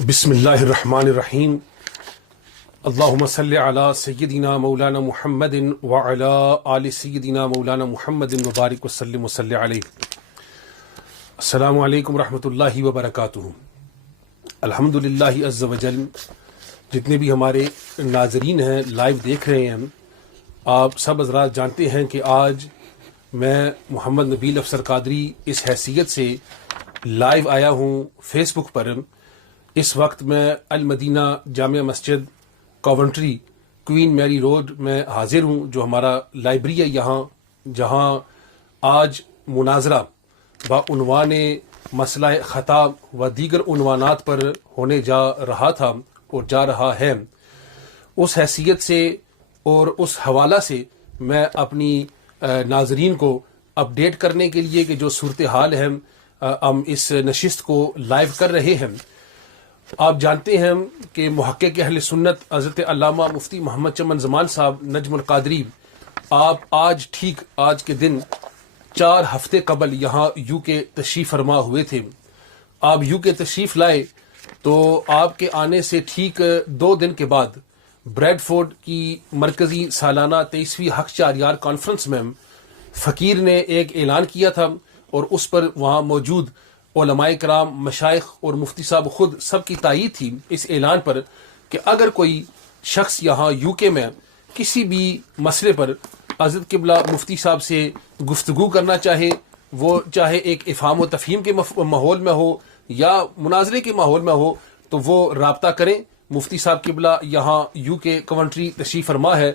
بسم اللہ الرحمن الرحیم اللہم صلی علی سیدنا مولانا محمد وعلی آل سیدنا مولانا محمد وبارک وسلم وصلی علیہ. السلام علیکم ورحمۃ اللہ وبرکاتہ. الحمدللہ عز وجل جتنے بھی ہمارے ناظرین ہیں لائیو دیکھ رہے ہیں، آپ سب حضرات جانتے ہیں کہ آج میں محمد نبیل افسر قادری اس حیثیت سے لائیو آیا ہوں فیس بک پر. اس وقت میں المدینہ جامع مسجد کوونٹری کوئین میری روڈ میں حاضر ہوں، جو ہمارا لائبریری ہے یہاں، جہاں آج مناظرہ بعنوان مسئلہ خطا و دیگر عنوانات پر ہونے جا رہا تھا اور جا رہا ہے. اس حیثیت سے اور اس حوالہ سے میں اپنی ناظرین کو اپڈیٹ کرنے کے لیے کہ جو صورتحال ہے ہم اس نشست کو لائیو کر رہے ہیں. آپ جانتے ہیں کہ محقق اہل سنت حضرت علامہ مفتی محمد چمن زمان صاحب نجم القادری آپ آج کے دن 4 ہفتے قبل یہاں یو کے تشریف فرما ہوئے تھے. آپ یو کے تشریف لائے تو آپ کے آنے سے ٹھیک 2 دن کے بعد بریڈ فورڈ کی مرکزی سالانہ 23ویں حق چاریار کانفرنس میں فقیر نے ایک اعلان کیا تھا، اور اس پر وہاں موجود علماء کرام، مشائخ اور مفتی صاحب خود سب کی تائید تھی اس اعلان پر کہ اگر کوئی شخص یہاں یو کے میں کسی بھی مسئلے پر حضرت قبلہ مفتی صاحب سے گفتگو کرنا چاہے، وہ چاہے ایک افہام و تفہیم کے ماحول میں ہو یا مناظرے کے ماحول میں ہو، تو وہ رابطہ کریں. مفتی صاحب قبلہ یہاں یو کے کوونٹری تشریف فرما ہے،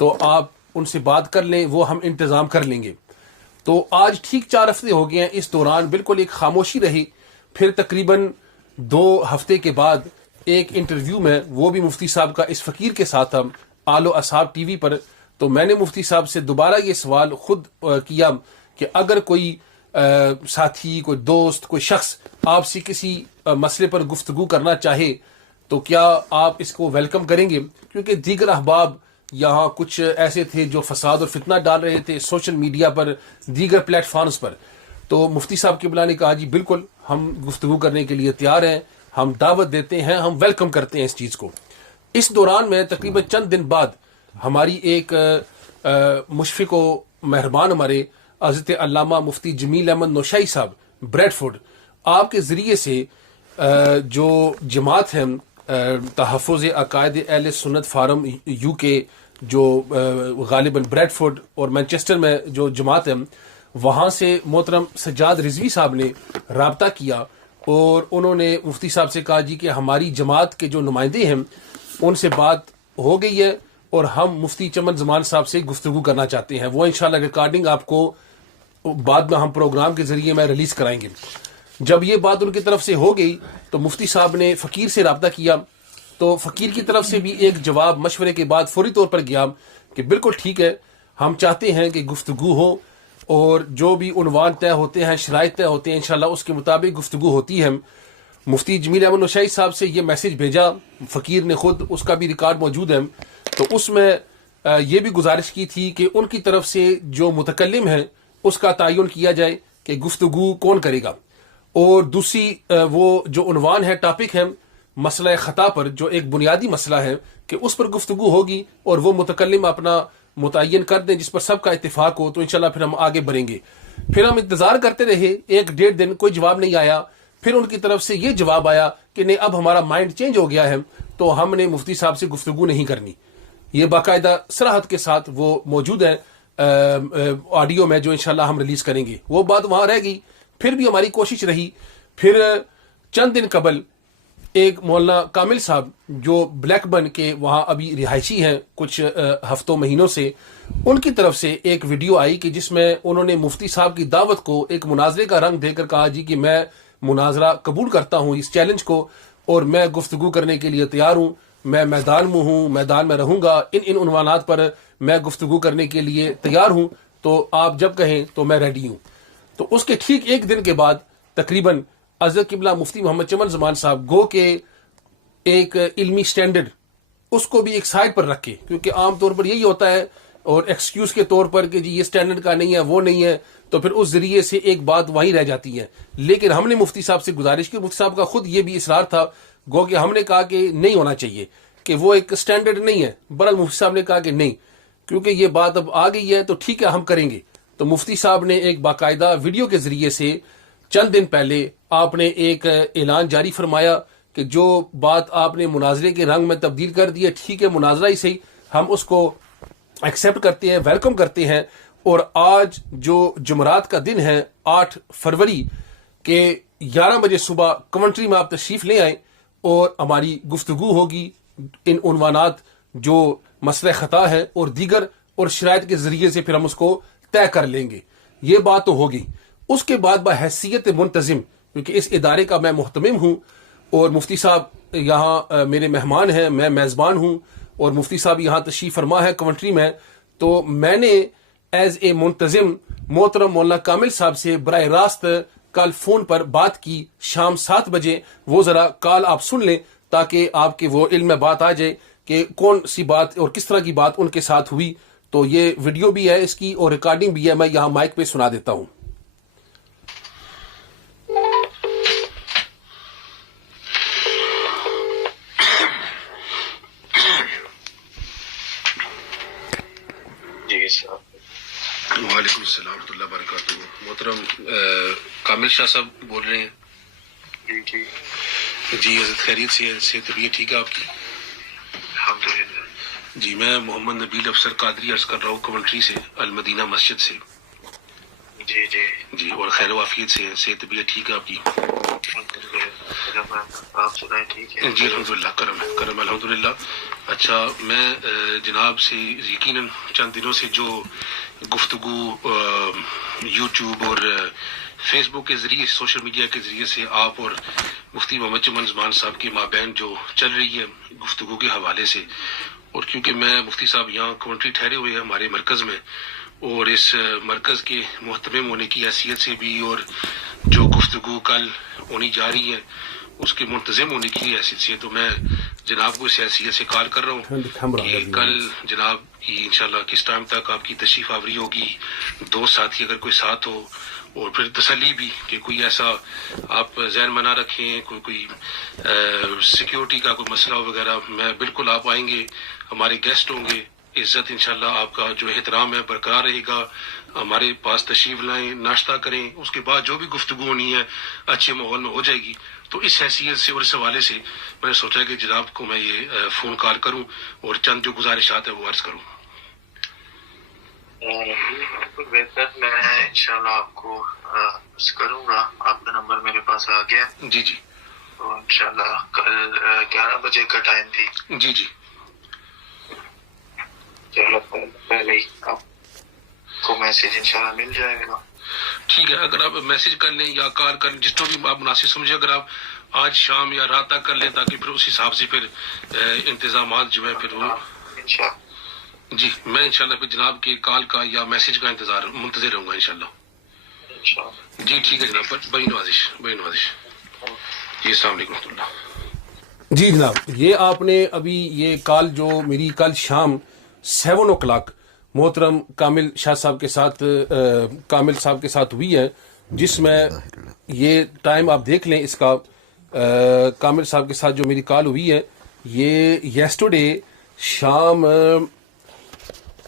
تو آپ ان سے بات کر لیں، وہ ہم انتظام کر لیں گے. تو آج ٹھیک 4 ہفتے ہو گئے ہیں، اس دوران بالکل ایک خاموشی رہی. پھر تقریباً 2 ہفتے کے بعد ایک انٹرویو میں، وہ بھی مفتی صاحب کا اس فقیر کے ساتھ تھا آل و اصحاب ٹی وی پر، تو میں نے مفتی صاحب سے دوبارہ یہ سوال خود کیا کہ اگر کوئی ساتھی، کوئی دوست، کوئی شخص آپ سے کسی مسئلے پر گفتگو کرنا چاہے تو کیا آپ اس کو ویلکم کریں گے، کیونکہ دیگر احباب یہاں کچھ ایسے تھے جو فساد اور فتنہ ڈال رہے تھے سوشل میڈیا پر، دیگر پلیٹ فارمز پر. تو مفتی صاحب قبلہ نے کہا جی بالکل ہم گفتگو کرنے کے لیے تیار ہیں، ہم دعوت دیتے ہیں، ہم ویلکم کرتے ہیں اس چیز کو. اس دوران میں تقریباً چند دن بعد ہماری ایک مشفق و مہربان ہمارے حضرت علامہ مفتی جمیل احمد نوشائی صاحب بریڈ فورڈ، آپ کے ذریعے سے جو جماعت ہے تحفظ عقائد اہل سنت فارم یو کے، جو غالباً بریڈ فورڈ اور مینچسٹر میں جو جماعت ہے، وہاں سے محترم سجاد رضوی صاحب نے رابطہ کیا اور انہوں نے مفتی صاحب سے کہا جی کہ ہماری جماعت کے جو نمائندے ہیں ان سے بات ہو گئی ہے اور ہم مفتی چمن زمان صاحب سے گفتگو کرنا چاہتے ہیں. وہ انشاءاللہ ریکارڈنگ آپ کو بعد میں ہم پروگرام کے ذریعے میں ریلیز کرائیں گے. جب یہ بات ان کی طرف سے ہو گئی تو مفتی صاحب نے فقیر سے رابطہ کیا، تو فقیر کی طرف سے بھی ایک جواب مشورے کے بعد فوری طور پر گیا کہ بالکل ٹھیک ہے، ہم چاہتے ہیں کہ گفتگو ہو اور جو بھی عنوان طے ہوتے ہیں، شرائط طے ہوتے ہیں، انشاءاللہ اس کے مطابق گفتگو ہوتی ہے. مفتی جمیل احمد نوشائی صاحب سے یہ میسج بھیجا فقیر نے خود، اس کا بھی ریکارڈ موجود ہے. تو اس میں یہ بھی گزارش کی تھی کہ ان کی طرف سے جو متکلم ہے اس کا تعین کیا جائے کہ گفتگو کون کرے گا، اور دوسری وہ جو عنوان ہے، ٹاپک ہے مسئلہ خطا پر، جو ایک بنیادی مسئلہ ہے کہ اس پر گفتگو ہوگی اور وہ متکلم اپنا متعین کر دیں جس پر سب کا اتفاق ہو، تو انشاءاللہ پھر ہم آگے بڑھیں گے. پھر ہم انتظار کرتے رہے 1-1.5 دن، کوئی جواب نہیں آیا. پھر ان کی طرف سے یہ جواب آیا کہ نہیں، اب ہمارا مائنڈ چینج ہو گیا ہے، تو ہم نے مفتی صاحب سے گفتگو نہیں کرنی. یہ باقاعدہ صراحت کے ساتھ وہ موجود ہے آڈیو میں، جو انشاءاللہ ہم ریلیز کریں گے. وہ بات وہاں رہ گئی. پھر بھی ہماری کوشش رہی. پھر چند دن قبل ایک مولانا کامل صاحب جو بلیک برن کے وہاں ابھی رہائشی ہیں کچھ ہفتوں مہینوں سے، ان کی طرف سے ایک ویڈیو آئی کہ جس میں انہوں نے مفتی صاحب کی دعوت کو ایک مناظرے کا رنگ دے کر کہا جی کہ میں مناظرہ قبول کرتا ہوں اس چیلنج کو، اور میں گفتگو کرنے کے لیے تیار ہوں، میں میدان میں ہوں، میدان میں رہوں گا، ان عنوانات پر میں گفتگو کرنے کے لیے تیار ہوں، تو آپ جب کہیں تو میں ریڈی ہوں. تو اس کے ٹھیک 1 دن کے بعد تقریباً حضرت قبلہ مفتی محمد چمن زمان صاحب گو کے ایک علمی سٹینڈرڈ اس کو بھی ایک سائڈ پر رکھ کے، کیونکہ عام طور پر یہی ہوتا ہے، اور ایکسکیوز کے طور پر کہ جی یہ سٹینڈرڈ کا نہیں ہے، وہ نہیں ہے، تو پھر اس ذریعے سے ایک بات وہیں رہ جاتی ہے. لیکن ہم نے مفتی صاحب سے گزارش کی، مفتی صاحب کا خود یہ بھی اصرار تھا گو کہ ہم نے کہا کہ نہیں ہونا چاہیے، کہ وہ ایک سٹینڈرڈ نہیں ہے. برحال مفتی صاحب نے کہا کہ نہیں، کیونکہ یہ بات اب آ گئی ہے تو ٹھیک ہے ہم کریں گے. تو مفتی صاحب نے ایک باقاعدہ ویڈیو کے ذریعے سے چند دن پہلے آپ نے ایک اعلان جاری فرمایا کہ جو بات آپ نے مناظرے کے رنگ میں تبدیل کر دی ہے، ٹھیک ہے مناظرہ ہی صحیح، ہم اس کو ایکسیپٹ کرتے ہیں، ویلکم کرتے ہیں. اور آج جو جمعرات کا دن ہے 8 فروری کے 11 بجے صبح کمنٹری میں آپ تشریف لے آئیں اور ہماری گفتگو ہوگی ان عنوانات جو مسئلہ خطا ہے اور دیگر اور شرائط کے ذریعے سے پھر ہم اس کو طے کر لیں گے. یہ بات تو ہوگی. اس کے بعد بحیثیت منتظم، کیونکہ اس ادارے کا میں محتمم ہوں اور مفتی صاحب یہاں میرے مہمان ہیں، میں میزبان ہوں اور مفتی صاحب یہاں تشریف فرما ہے کمنٹری میں، تو میں نے ایز اے منتظم محترم مولانا کامل صاحب سے براہ راست کل فون پر بات کی شام 7 بجے. وہ ذرا کال آپ سن لیں تاکہ آپ کے وہ علم میں بات آ جائے کہ کون سی بات اور کس طرح کی بات ان کے ساتھ ہوئی. تو یہ ویڈیو بھی ہے اس کی اور ریکارڈنگ بھی ہے، میں یہاں مائک پہ سنا دیتا ہوں. وعلیکم السلام ورحمۃ اللہ وبرکاتہ. محترم کامل شاہ صاحب بول رہے ہیں؟ جی حضرت خیریت سے طبیعت ٹھیک ہے آپ کی؟ الحمدللہ. جی میں محمد نبیل افسر قادری عرض کر رہا ہوں کمنٹری سے، المدینہ مسجد سے. جی اور خیر و عافیت سے طبیعت ٹھیک ہے آپ کی؟ آپ سنائیں ٹھیک ہے؟ جی الحمدللہ، کرم الحمدللہ. اچھا میں جناب سے یقیناً چند دنوں سے جو گفتگو یوٹیوب اور فیس بک کے ذریعے، سوشل میڈیا کے ذریعے سے آپ اور مفتی محمد چمن زمان صاحب کی مابین جو چل رہی ہے گفتگو کے حوالے سے، اور کیونکہ میں مفتی صاحب یہاں کمنٹری ٹھہرے ہوئے ہیں ہمارے مرکز میں، اور اس مرکز کے محتمم ہونے کی حیثیت سے بھی اور جو گفتگو کل ہونی جا رہی ہے اس کے منتظم ہونے کی حیثیت سے، تو میں جناب کو اس حیثیت سے کال کر رہا ہوں کہ کل جناب کی انشاءاللہ کس ٹائم تک آپ کی تشریف آوری ہوگی، دو ساتھی اگر کوئی ساتھ ہو، اور پھر تسلی بھی کہ کوئی ایسا آپ ذہن میں نہ رکھیں کوئی سیکیورٹی کا کوئی مسئلہ وغیرہ. میں بالکل آپ آئیں گے، ہمارے گیسٹ ہوں گے، عزت انشاءاللہ آپ کا جو احترام ہے برقرار رہے گا. ہمارے پاس تشریف لائیں، ناشتہ کریں، اس کے بعد جو بھی گفتگو ہونی ہے اچھے ماحول میں ہو جائے گی. تو اس حیثیت سے اور اس حوالے سے میں نے سوچا کہ جناب کو میں یہ فون کال کروں اور چند جو گزارشات ہیں وہ عرض کروں. بالکل بہتر، میں انشاءاللہ آپ کو عرض کروں گا. آپ کا نمبر میرے پاس آ گیا. جی تو انشاءاللہ کل 11 بجے کا ٹائم تھی. جی چلو پہلے ہی آپ کو میسج انشاءاللہ مل جائے گا. ٹھیک ہے، اگر آپ میسج کر لیں یا کال کر لیں، جس طرح بھی آپ مناسب سمجھے، اگر آپ آج شام یا رات تک کر لیں تاکہ پھر اس حساب سے پھر انتظامات جو ہے پھر وہ جی میں انشاءاللہ پھر جناب کے کال کا یا میسج کا منتظر رہوں گا انشاءاللہ. جی ٹھیک ہے جناب، بڑی نوازش. جی السلام علیکم ورحمۃ اللہ. جی جناب، یہ آپ نے ابھی یہ کال جو میری کل شام 7 o'clock محترم کامل شاہ صاحب کے ساتھ کامل صاحب کے ساتھ ہوئی ہے، جس میں یہ ٹائم آپ دیکھ لیں اس کا، کامل صاحب کے ساتھ جو میری کال ہوئی ہے یہ یسٹرڈے شام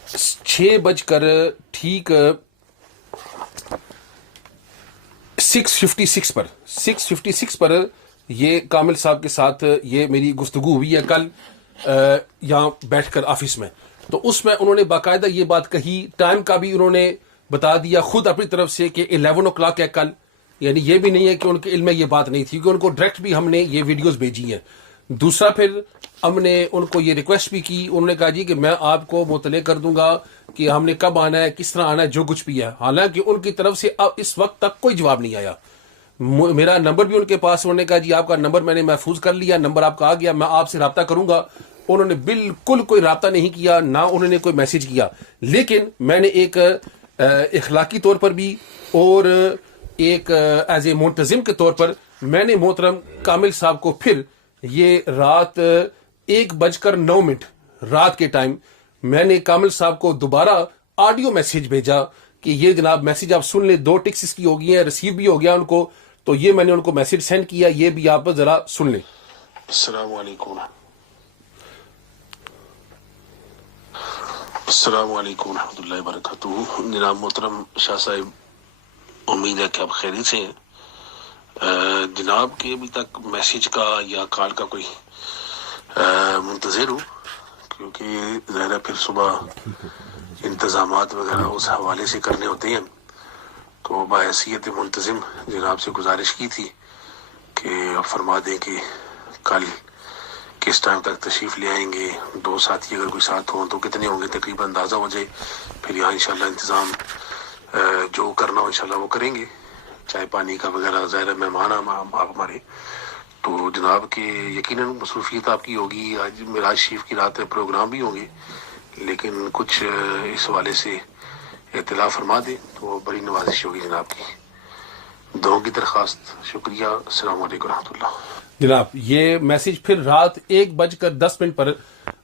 6 بج کر ٹھیک 6:56 پر یہ کامل صاحب کے ساتھ یہ میری گفتگو ہوئی ہے کل یہاں بیٹھ کر آفس میں. تو اس میں انہوں نے باقاعدہ یہ بات کہی، ٹائم کا بھی انہوں نے بتا دیا خود اپنی طرف سے کہ 11 o'clock ہے کل. یعنی یہ بھی نہیں ہے کہ ان کے علم میں یہ بات نہیں تھی، کہ ان کو ڈائریکٹ بھی ہم نے یہ ویڈیوز بھیجی ہیں. دوسرا پھر ہم نے ان کو یہ ریکویسٹ بھی کی، انہوں نے کہا جی کہ میں آپ کو مطلع کر دوں گا کہ ہم نے کب آنا ہے، کس طرح آنا ہے، جو کچھ بھی ہے. حالانکہ ان کی طرف سے اب اس وقت تک کوئی جواب نہیں آیا. میرا نمبر بھی ان کے پاس، انہوں نے کہا جی آپ کا نمبر میں نے محفوظ کر لیا، نمبر آپ کا آ گیا، میں آپ سے رابطہ کروں گا. انہوں نے بالکل کوئی رابطہ نہیں کیا، نہ انہوں نے کوئی میسج کیا. لیکن میں نے ایک اخلاقی طور پر بھی اور ایک ایز اے منتظم کے طور پر میں نے محترم کامل صاحب کو پھر یہ رات 1:09 رات کے ٹائم میں نے کامل صاحب کو دوبارہ آڈیو میسج بھیجا کہ یہ جناب میسج آپ سن لیں. 2 ٹکس اس کی ہو گئی ہیں، ریسیو بھی ہو گیا ان کو. تو یہ میں نے ان کو میسج سینڈ کیا، یہ بھی آپ ذرا سن لیں. السلام علیکم السلام علیکم ورحمۃ اللہ وبرکاتہ. جناب محترم شاہ صاحب، امید ہے کہ آپ خیریت سے ہیں. جناب کے ابھی تک میسیج کا یا کال کا کوئی منتظر ہوں، کیونکہ ظاہر ہے پھر صبح انتظامات وغیرہ اس حوالے سے کرنے ہوتے ہیں. تو بحیثیت منتظم جناب سے گزارش کی تھی کہ آپ فرما دیں کہ کل کس ٹائم تک تشریف لے آئیں گے. 2 ساتھی اگر کوئی ساتھ ہوں تو کتنے ہوں گے تقریباً اندازہ ہو جائے. پھر یہاں انشاءاللہ انتظام جو کرنا ہو انشاءاللہ وہ کریں گے. چائے پانی کا وغیرہ ظاہر مہمان آپ ہمارے. تو جناب کے یقیناً مصروفیت آپ کی ہوگی. آج معراج شریف کی رات پروگرام بھی ہوں گے، لیکن کچھ اس حوالے سے اطلاع فرما دیں تو بڑی نوازش ہوگی جناب کی. دعاؤں کی درخواست. شکریہ. السلام علیکم ورحمۃ اللہ. جناب یہ میسیج پھر رات 1:10 پر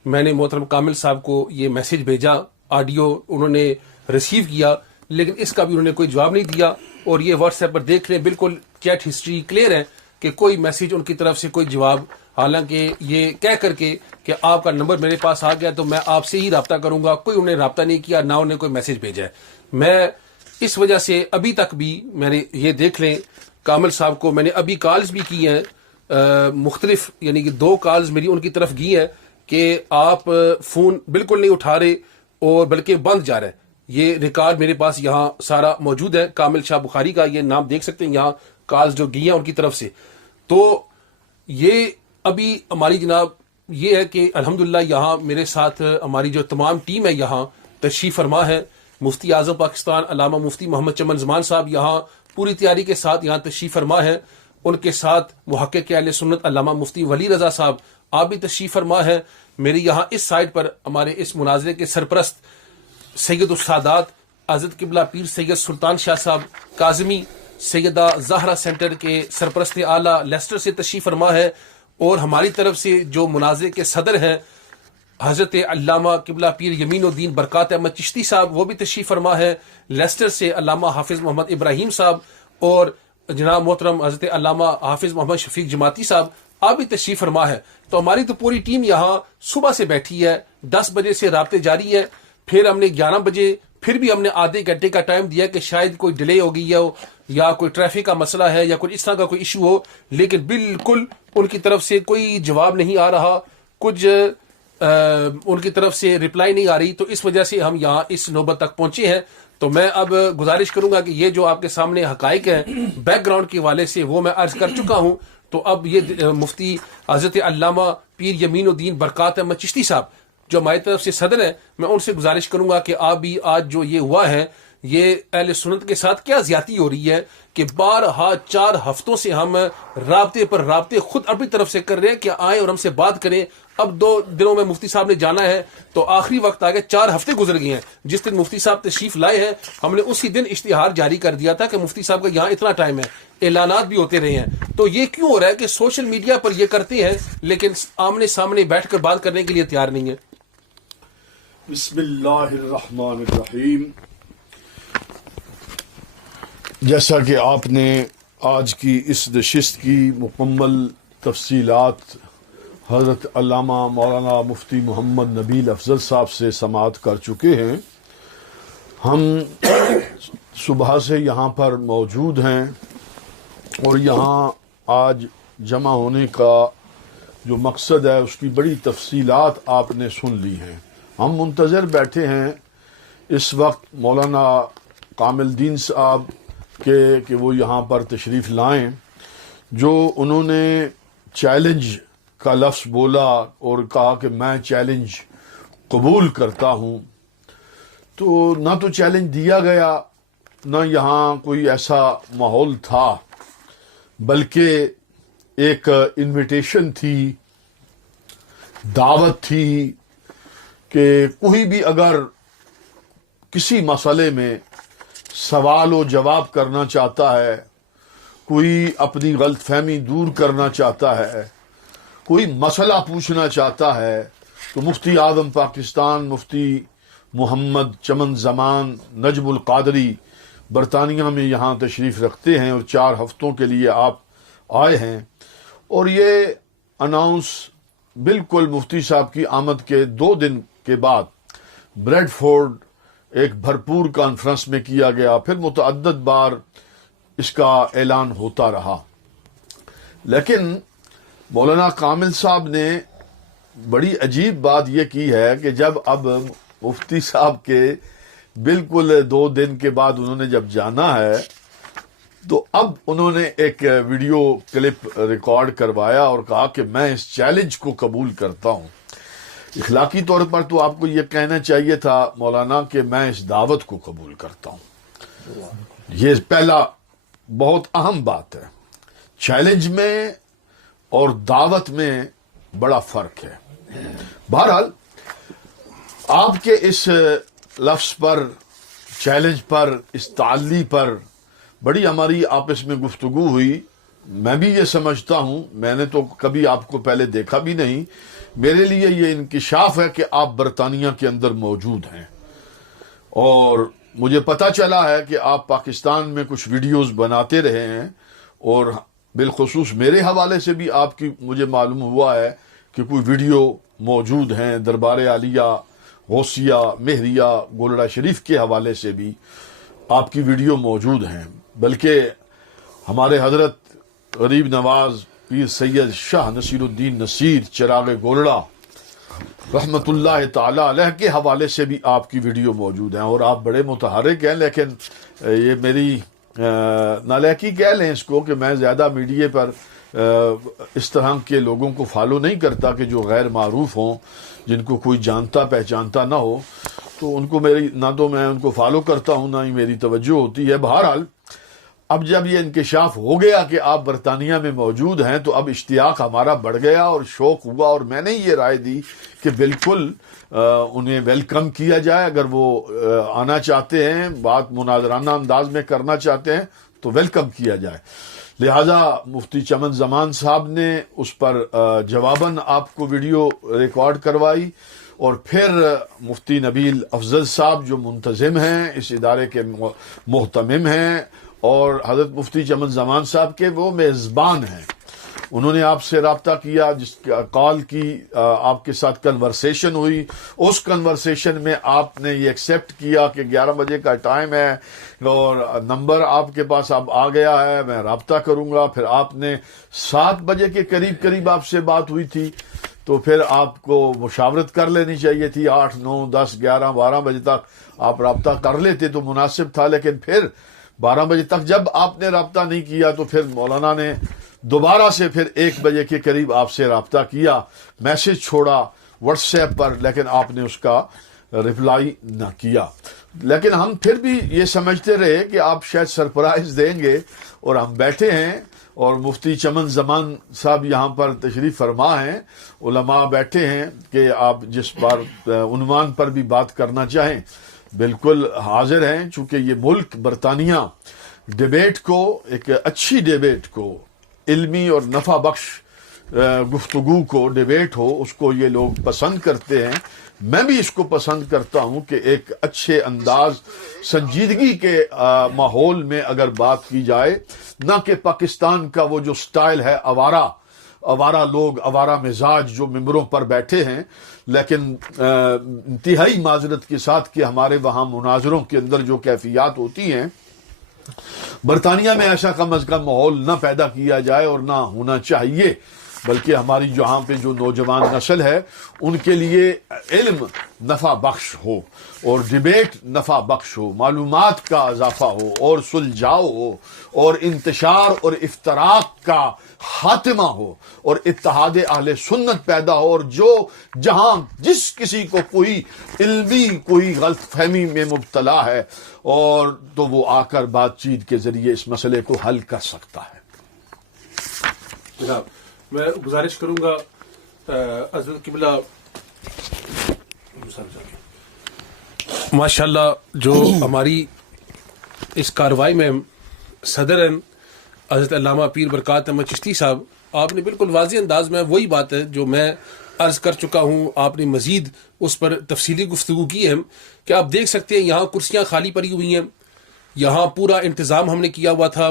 میں نے محترم کامل صاحب کو یہ میسیج بھیجا، آڈیو انہوں نے ریسیو کیا، لیکن اس کا بھی انہوں نے کوئی جواب نہیں دیا. اور یہ واٹس ایپ پر دیکھ لیں، بالکل چیٹ ہسٹری کلیئر ہے کہ کوئی میسیج ان کی طرف سے کوئی جواب، حالانکہ یہ کہہ کر کے کہ آپ کا نمبر میرے پاس آ گیا تو میں آپ سے ہی رابطہ کروں گا، کوئی انہیں رابطہ نہیں کیا، نہ انہیں کوئی میسیج بھیجا ہے. میں اس وجہ سے ابھی تک بھی میں نے یہ دیکھ لیں کامل صاحب کو میں نے ابھی کالز بھی کی ہیں مختلف، یعنی کہ 2 کالز میری ان کی طرف کی ہیں کہ آپ فون بالکل نہیں اٹھا رہے اور بلکہ بند جا رہا ہے. یہ ریکارڈ میرے پاس یہاں سارا موجود ہے، کامل شاہ بخاری کا یہ نام دیکھ سکتے ہیں یہاں کالز جو گئی ہیں ان کی طرف سے. تو یہ ابھی ہماری جناب یہ ہے کہ الحمدللہ یہاں میرے ساتھ ہماری جو تمام ٹیم ہے یہاں تشریف فرما ہے. مفتی اعظم پاکستان علامہ مفتی محمد چمن زمان صاحب یہاں پوری تیاری کے ساتھ یہاں تشریف فرما ہے. ان کے ساتھ محقق اہل سنت علامہ مفتی ولی رضا صاحب آپ بھی تشریف فرما ہے. میری یہاں اس سائڈ پر ہمارے اس مناظرے کے سرپرست سید السادات حضرت قبلہ پیر سید سلطان شاہ صاحب کاظمی سیدہ زہرا سینٹر کے سرپرست اعلیٰ لیسٹر سے تشریف فرما ہے. اور ہماری طرف سے جو مناظرے کے صدر ہیں حضرت علامہ قبلہ پیر یمین الدین برکات احمد چشتی صاحب وہ بھی تشریف فرما ہے. لیسٹر سے علامہ حافظ محمد ابراہیم صاحب اور جناب محترم حضرت علامہ حافظ محمد شفیق جماعتی صاحب آپ بھی تشریف فرما ہے. تو ہماری تو پوری ٹیم یہاں صبح سے بیٹھی ہے، 10 بجے سے رابطے جاری ہے. پھر ہم نے 11 بجے پھر بھی ہم نے آدھے گھنٹے کا ٹائم دیا کہ شاید کوئی ڈیلے ہو گئی ہو یا کوئی ٹریفک کا مسئلہ ہے یا کوئی اس طرح کا کوئی ایشو ہو، لیکن بالکل ان کی طرف سے کوئی جواب نہیں آ رہا، کچھ ان کی طرف سے رپلائی نہیں آ رہی. تو اس وجہ سے ہم یہاں اس نوبت تک پہنچے ہیں. تو میں اب گزارش کروں گا کہ یہ جو آپ کے سامنے حقائق ہیں بیک گراؤنڈ کے حوالے سے وہ میں عرض کر چکا ہوں. تو اب یہ مفتی حضرت علامہ پیر یمین الدین برکات احمد چشتی صاحب جو ہماری طرف سے صدر ہیں، میں ان سے گزارش کروں گا کہ آپ بھی آج جو یہ ہوا ہے یہ اہل سنت کے ساتھ کیا زیادتی ہو رہی ہے کہ بارہا 4 ہفتوں سے ہم رابطے پر رابطے خود اپنی طرف سے کر رہے ہیں کہ آئیں اور ہم سے بات کریں. اب 2 دنوں میں مفتی صاحب نے جانا ہے تو آخری وقت آ گئے، 4 ہفتے گزر گئے ہیں. جس دن مفتی صاحب تشریف لائے ہیں ہم نے اسی دن اشتہار جاری کر دیا تھا کہ مفتی صاحب کا یہاں اتنا ٹائم ہے، اعلانات بھی ہوتے رہے ہیں. تو یہ کیوں ہو رہا ہے کہ سوشل میڈیا پر یہ کرتے ہیں لیکن آمنے سامنے بیٹھ کر بات کرنے کے لیے تیار نہیں ہے؟ بسم اللہ الرحمن الرحیم. جیسا کہ آپ نے آج کی اس نشست کی مکمل تفصیلات حضرت علامہ مولانا مفتی محمد نبیل افضل صاحب سے سماعت کر چکے ہیں، ہم صبح سے یہاں پر موجود ہیں اور یہاں آج جمع ہونے کا جو مقصد ہے اس کی بڑی تفصیلات آپ نے سن لی ہیں. ہم منتظر بیٹھے ہیں اس وقت مولانا کامل دین صاحب کے کہ وہ یہاں پر تشریف لائیں. جو انہوں نے چیلنج کا لفظ بولا اور کہا کہ میں چیلنج قبول کرتا ہوں، تو نہ تو چیلنج دیا گیا نہ یہاں کوئی ایسا ماحول تھا، بلکہ ایک انویٹیشن تھی، دعوت تھی کہ کوئی بھی اگر کسی مسئلے میں سوال و جواب کرنا چاہتا ہے، کوئی اپنی غلط فہمی دور کرنا چاہتا ہے، کوئی مسئلہ پوچھنا چاہتا ہے، تو مفتی اعظم پاکستان مفتی محمد چمن زمان نجم القادری برطانیہ میں یہاں تشریف رکھتے ہیں اور 4 ہفتوں کے لیے آپ آئے ہیں. اور یہ اناؤنس بالکل مفتی صاحب کی آمد کے 2 دن کے بعد بریڈ فورڈ ایک بھرپور کانفرنس میں کیا گیا، پھر متعدد بار اس کا اعلان ہوتا رہا، لیکن مولانا کامل صاحب نے بڑی عجیب بات یہ کی ہے کہ جب اب مفتی صاحب کے بالکل 2 دن کے بعد انہوں نے جب جانا ہے تو اب انہوں نے ایک ویڈیو کلپ ریکارڈ کروایا اور کہا کہ میں اس چیلنج کو قبول کرتا ہوں۔ اخلاقی طور پر تو آپ کو یہ کہنا چاہیے تھا مولانا کہ میں اس دعوت کو قبول کرتا ہوں۔ یہ پہلا بہت اہم بات ہے، چیلنج میں اور دعوت میں بڑا فرق ہے۔ بہرحال آپ کے اس لفظ پر، چیلنج پر، اس تعلی پر بڑی ہماری آپس میں گفتگو ہوئی۔ میں بھی یہ سمجھتا ہوں، میں نے تو کبھی آپ کو پہلے دیکھا بھی نہیں، میرے لیے یہ انکشاف ہے کہ آپ برطانیہ کے اندر موجود ہیں، اور مجھے پتا چلا ہے کہ آپ پاکستان میں کچھ ویڈیوز بناتے رہے ہیں، اور بالخصوص میرے حوالے سے بھی آپ کی مجھے معلوم ہوا ہے کہ کوئی ویڈیو موجود ہیں دربار عالیہ، غوثیہ، مہریہ، گولڑا شریف کے حوالے سے بھی آپ کی ویڈیو موجود ہیں، بلکہ ہمارے حضرت غریب نواز پیر سید شاہ نصیر الدین نصیر چراغ گولڑا رحمت اللہ تعالی علیہ کے حوالے سے بھی آپ کی ویڈیو موجود ہیں، اور آپ بڑے متحرک ہیں، لیکن یہ میری نالائکی کہہ لیں اس کو کہ میں زیادہ میڈیا پر اس طرح کے لوگوں کو فالو نہیں کرتا کہ جو غیر معروف ہوں، جن کو کوئی جانتا پہچانتا نہ ہو، تو ان کو نہ تو میں ان کو فالو کرتا ہوں، نہ ہی میری توجہ ہوتی ہے۔ بہرحال اب جب یہ انکشاف ہو گیا کہ آپ برطانیہ میں موجود ہیں تو اب اشتیاق ہمارا بڑھ گیا اور شوق ہوا، اور میں نے یہ رائے دی کہ بالکل انہیں ویلکم کیا جائے، اگر وہ آنا چاہتے ہیں، بات مناظرانہ انداز میں کرنا چاہتے ہیں تو ویلکم کیا جائے۔ لہذا مفتی چمن زمان صاحب نے اس پر جواباً آپ کو ویڈیو ریکارڈ کروائی، اور پھر مفتی نبیل افضل صاحب جو منتظم ہیں، اس ادارے کے محتمم ہیں، اور حضرت مفتی چمن زمان صاحب کے وہ میزبان ہیں، انہوں نے آپ سے رابطہ کیا، جس کال کی آپ کے ساتھ کنورسیشن ہوئی۔ اس کنورسیشن میں آپ نے یہ ایکسیپٹ کیا کہ 11 بجے کا ٹائم ہے اور نمبر آپ کے پاس اب آ گیا ہے، میں رابطہ کروں گا۔ پھر آپ نے 7 بجے کے قریب آپ سے بات ہوئی تھی، تو پھر آپ کو مشاورت کر لینی چاہیے تھی، 8، 9، 10، 11، 12 بجے تک آپ رابطہ کر لیتے تو مناسب تھا، لیکن پھر 12 بجے تک جب آپ نے رابطہ نہیں کیا تو پھر مولانا نے دوبارہ سے پھر 1 بجے کے قریب آپ سے رابطہ کیا، میسج چھوڑا واٹس ایپ پر، لیکن آپ نے اس کا رپلائی نہ کیا۔ لیکن ہم پھر بھی یہ سمجھتے رہے کہ آپ شاید سرپرائز دیں گے، اور ہم بیٹھے ہیں، اور مفتی چمن زمان صاحب یہاں پر تشریف فرما ہیں، علماء بیٹھے ہیں کہ آپ جس بار عنوان پر بھی بات کرنا چاہیں بالکل حاضر ہیں، چونکہ یہ ملک برطانیہ ڈیبیٹ کو، ایک اچھی ڈیبیٹ کو، علمی اور نفع بخش گفتگو کو، ڈیبیٹ ہو، اس کو یہ لوگ پسند کرتے ہیں۔ میں بھی اس کو پسند کرتا ہوں کہ ایک اچھے انداز، سنجیدگی کے ماحول میں اگر بات کی جائے، نہ کہ پاکستان کا وہ جو سٹائل ہے آوارہ لوگ، آوارہ مزاج جو ممبروں پر بیٹھے ہیں، لیکن انتہائی معذرت کے ساتھ کہ ہمارے وہاں مناظروں کے اندر جو کیفیات ہوتی ہیں، برطانیہ میں ایسا کم از کم ماحول نہ پیدا کیا جائے اور نہ ہونا چاہیے، بلکہ ہماری جہاں پہ جو نوجوان نسل ہے ان کے لیے علم نفع بخش ہو، اور ڈیبیٹ نفع بخش ہو، معلومات کا اضافہ ہو، اور سلجھاؤ ہو، اور انتشار اور افتراق کا خاتمہ ہو، اور اتحاد اہل سنت پیدا ہو، اور جو جہاں جس کسی کو کوئی علمی کوئی غلط فہمی میں مبتلا ہے، اور تو وہ آ کر بات چیت کے ذریعے اس مسئلے کو حل کر سکتا ہے۔ جناب میں گزارش کروں گا حضرت قبلہ ماشاء اللہ جو ہماری اس کارروائی میں صدر ہیں حضرت علامہ پیر برکات احمد چشتی صاحب، آپ نے بالکل واضح انداز میں وہی بات ہے جو میں عرض کر چکا ہوں، آپ نے مزید اس پر تفصیلی گفتگو کی ہے کہ آپ دیکھ سکتے ہیں یہاں کرسیاں خالی پڑی ہوئی ہیں، یہاں پورا انتظام ہم نے کیا ہوا تھا،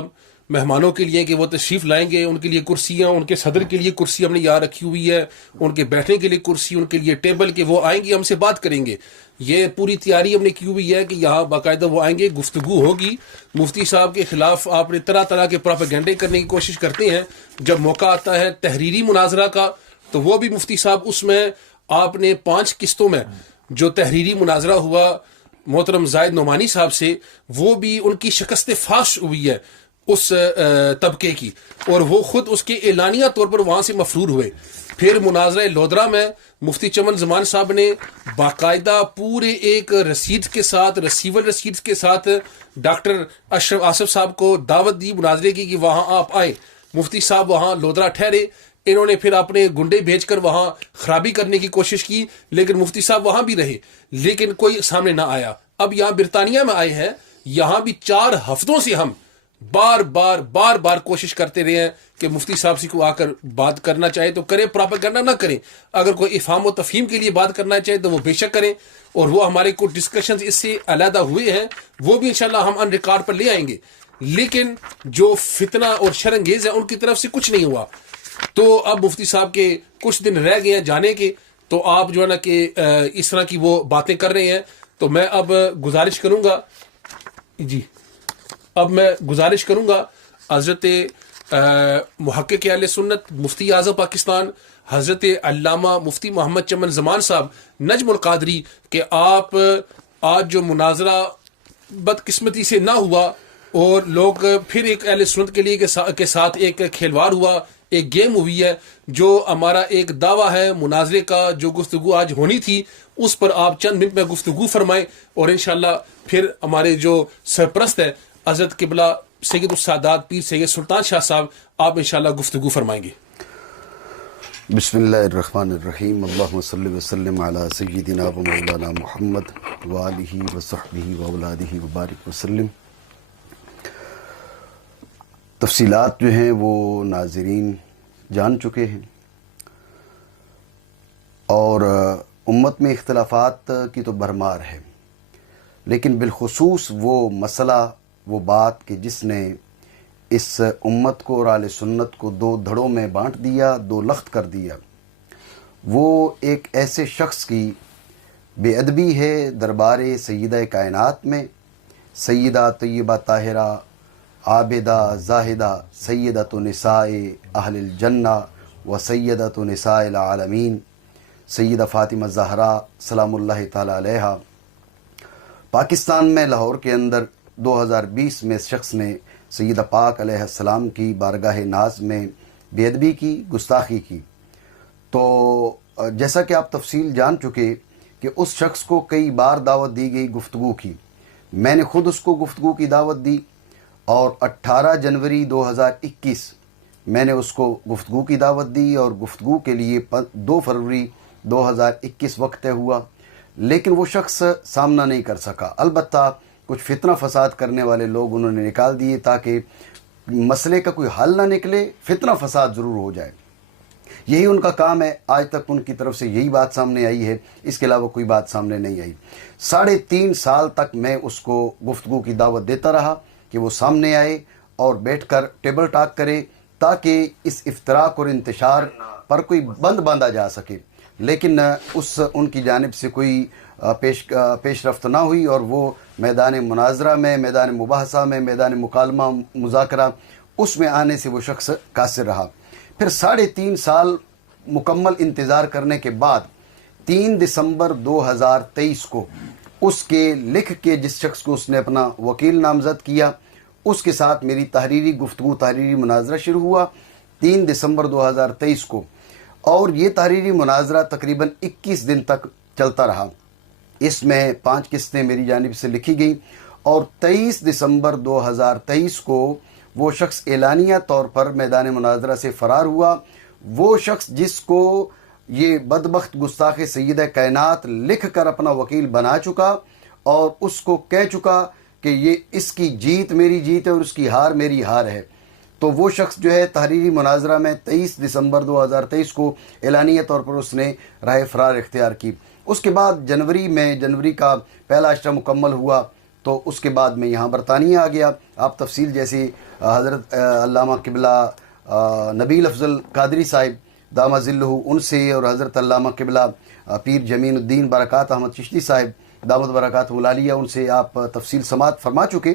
مہمانوں کے لیے کہ وہ تشریف لائیں گے، ان کے لیے کرسیاں، ان کے صدر کے لیے کرسی ہم نے یہاں رکھی ہوئی ہے، ان کے بیٹھنے کے لیے کرسی، ان کے لیے ٹیبل، کہ وہ آئیں گے ہم سے بات کریں گے. یہ پوری تیاری ہم نے کی ہوئی ہے کہ یہاں باقاعدہ وہ آئیں گے، گفتگو ہوگی. مفتی صاحب کے خلاف آپ نے طرح طرح کے پروپیگنڈے کرنے کی کوشش کرتے ہیں. جب موقع آتا ہے تحریری مناظرہ کا تو وہ بھی مفتی صاحب اس میں آپ نے 5 قسطوں میں جو تحریری مناظرہ ہوا محترم زاہد نعمانی صاحب سے، وہ بھی ان کی شکست فاش ہوئی ہے اس طبقے کی، اور وہ خود اس کے اعلانیہ طور پر وہاں سے مفرور ہوئے. پھر مناظرہ لودرا میں مفتی چمن زمان صاحب نے باقاعدہ پورے ایک رسید کے ساتھ، ریسیور رسید کے ساتھ ڈاکٹر اشرف آصف صاحب کو دعوت دی مناظرے کی کہ وہاں آپ آئیں. مفتی صاحب وہاں لودرا ٹھہرے. انہوں نے پھر اپنے گنڈے بھیج کر وہاں خرابی کرنے کی کوشش کی، لیکن مفتی صاحب وہاں بھی رہے، لیکن کوئی سامنے نہ آیا. اب یہاں برطانیہ میں آئے ہیں، یہاں بھی 4 ہفتوں سے ہم بار بار کوشش کرتے رہے ہیں کہ مفتی صاحب سے کو آ کر بات کرنا چاہے تو کریں، پراپیگنڈا نہ کریں. اگر کوئی افہام و تفہیم کے لیے بات کرنا چاہے تو وہ بے شک کریں، اور وہ ہمارے کچھ ڈسکشنز اس سے علیحدہ ہوئے ہیں، وہ بھی انشاءاللہ ہم ان ریکارڈ پر لے آئیں گے. لیکن جو فتنہ اور شرنگیز ہے ان کی طرف سے کچھ نہیں ہوا. تو اب مفتی صاحب کے کچھ دن رہ گئے ہیں جانے کے، تو آپ جو ہے نا کہ اس طرح کی وہ باتیں کر رہے ہیں. تو میں اب گزارش کروں گا حضرت محقق اہل سنت مفتی اعظم پاکستان حضرت علامہ مفتی محمد چمن زمان صاحب نجم القادری کہ آپ آج جو مناظرہ بدقسمتی سے نہ ہوا اور لوگ پھر ایک اہل سنت کے لیے کے ساتھ ایک کھیلواڑ ہوا، ایک گیم ہوئی ہے، جو ہمارا ایک دعویٰ ہے مناظرے کا، جو گفتگو آج ہونی تھی اس پر آپ چند منٹ میں گفتگو فرمائیں، اور انشاءاللہ پھر ہمارے جو سرپرست ہے حضرت قبلہ سید السادات پیر سید سلطان شاہ صاحب، آپ انشاءاللہ گفتگو فرمائیں گے. بسم اللہ الرحمن الرحیم. اللہم صلی وسلم علی سیدنا و مولانا محمد وآلہ وصحبہ واولادہ وبارک وسلم. تفصیلات جو ہیں وہ ناظرین جان چکے ہیں، اور امت میں اختلافات کی تو بھرمار ہے، لیکن بالخصوص وہ مسئلہ، وہ بات کہ جس نے اس امت کو اور اہل سنت کو 2 دھڑوں میں بانٹ دیا، 2 لخت کر دیا، وہ ایک ایسے شخص کی بے ادبی ہے دربار سیدہ کائنات میں، سیدہ طیبہ طاہرہ عابدہ زاہدہ سیدۃ نساء اہل الجنہ و سیدۃ نساء العالمین سیدہ فاطمہ زہرا سلام اللہ تعالی علیہا. پاکستان میں لاہور کے اندر 2020 میں اس شخص نے سیدہ پاک علیہ السلام کی بارگاہ ناز میں بے ادبی کی، گستاخی کی. تو جیسا کہ آپ تفصیل جان چکے کہ اس شخص کو کئی بار دعوت دی گئی گفتگو کی. میں نے خود اس کو گفتگو کی دعوت دی، اور 18 جنوری 2021 میں نے اس کو گفتگو کی دعوت دی، اور گفتگو کے لیے 2 فروری 2021 وقت طے ہوا، لیکن وہ شخص سامنا نہیں کر سکا. البتہ کچھ فتنہ فساد کرنے والے لوگ انہوں نے نکال دیے تاکہ مسئلے کا کوئی حل نہ نکلے، فتنہ فساد ضرور ہو جائے. یہی ان کا کام ہے. آج تک ان کی طرف سے یہی بات سامنے آئی ہے، اس کے علاوہ کوئی بات سامنے نہیں آئی. 3.5 سال تک میں اس کو گفتگو کی دعوت دیتا رہا کہ وہ سامنے آئے اور بیٹھ کر ٹیبل ٹاک کرے تاکہ اس افتراق اور انتشار پر کوئی بند باندھا جا سکے. لیکن ان کی جانب سے کوئی پیش رفت نہ ہوئی، اور وہ میدان مناظرہ میں، میدان مباحثہ میں، میدان مکالمہ مذاکرہ اس میں آنے سے وہ شخص قاصر رہا. پھر 3.5 سال مکمل انتظار کرنے کے بعد 3 دسمبر 2023 کو اس کے لکھ کے جس شخص کو اس نے اپنا وکیل نامزد کیا، اس کے ساتھ میری تحریری گفتگو، تحریری مناظرہ شروع ہوا 3 دسمبر 2023 کو، اور یہ تحریری مناظرہ تقریباً 21 دن تک چلتا رہا. اس میں 5 قسطیں میری جانب سے لکھی گئی، اور 23 دسمبر 2023 کو وہ شخص اعلانیہ طور پر میدان مناظرہ سے فرار ہوا. وہ شخص جس کو یہ بدبخت گستاخ سیدہ کائنات لکھ کر اپنا وکیل بنا چکا اور اس کو کہہ چکا کہ یہ اس کی جیت میری جیت ہے اور اس کی ہار میری ہار ہے. تو وہ شخص جو ہے تحریری مناظرہ میں 23 دسمبر 2023 کو اعلانیہ طور پر اس نے راہ فرار اختیار کی. اس کے بعد جنوری کا پہلا اشرہ مکمل ہوا تو اس کے بعد میں یہاں برطانیہ آ گیا. آپ تفصیل جیسے حضرت علامہ قبلہ نبیل افضل قادری صاحب دامہ ظلہ ان سے، اور حضرت علامہ قبلہ پیر جمین الدین برکات احمد چشتی صاحب دامت برکات العالیہ ان سے آپ تفصیل سماعت فرما چکے.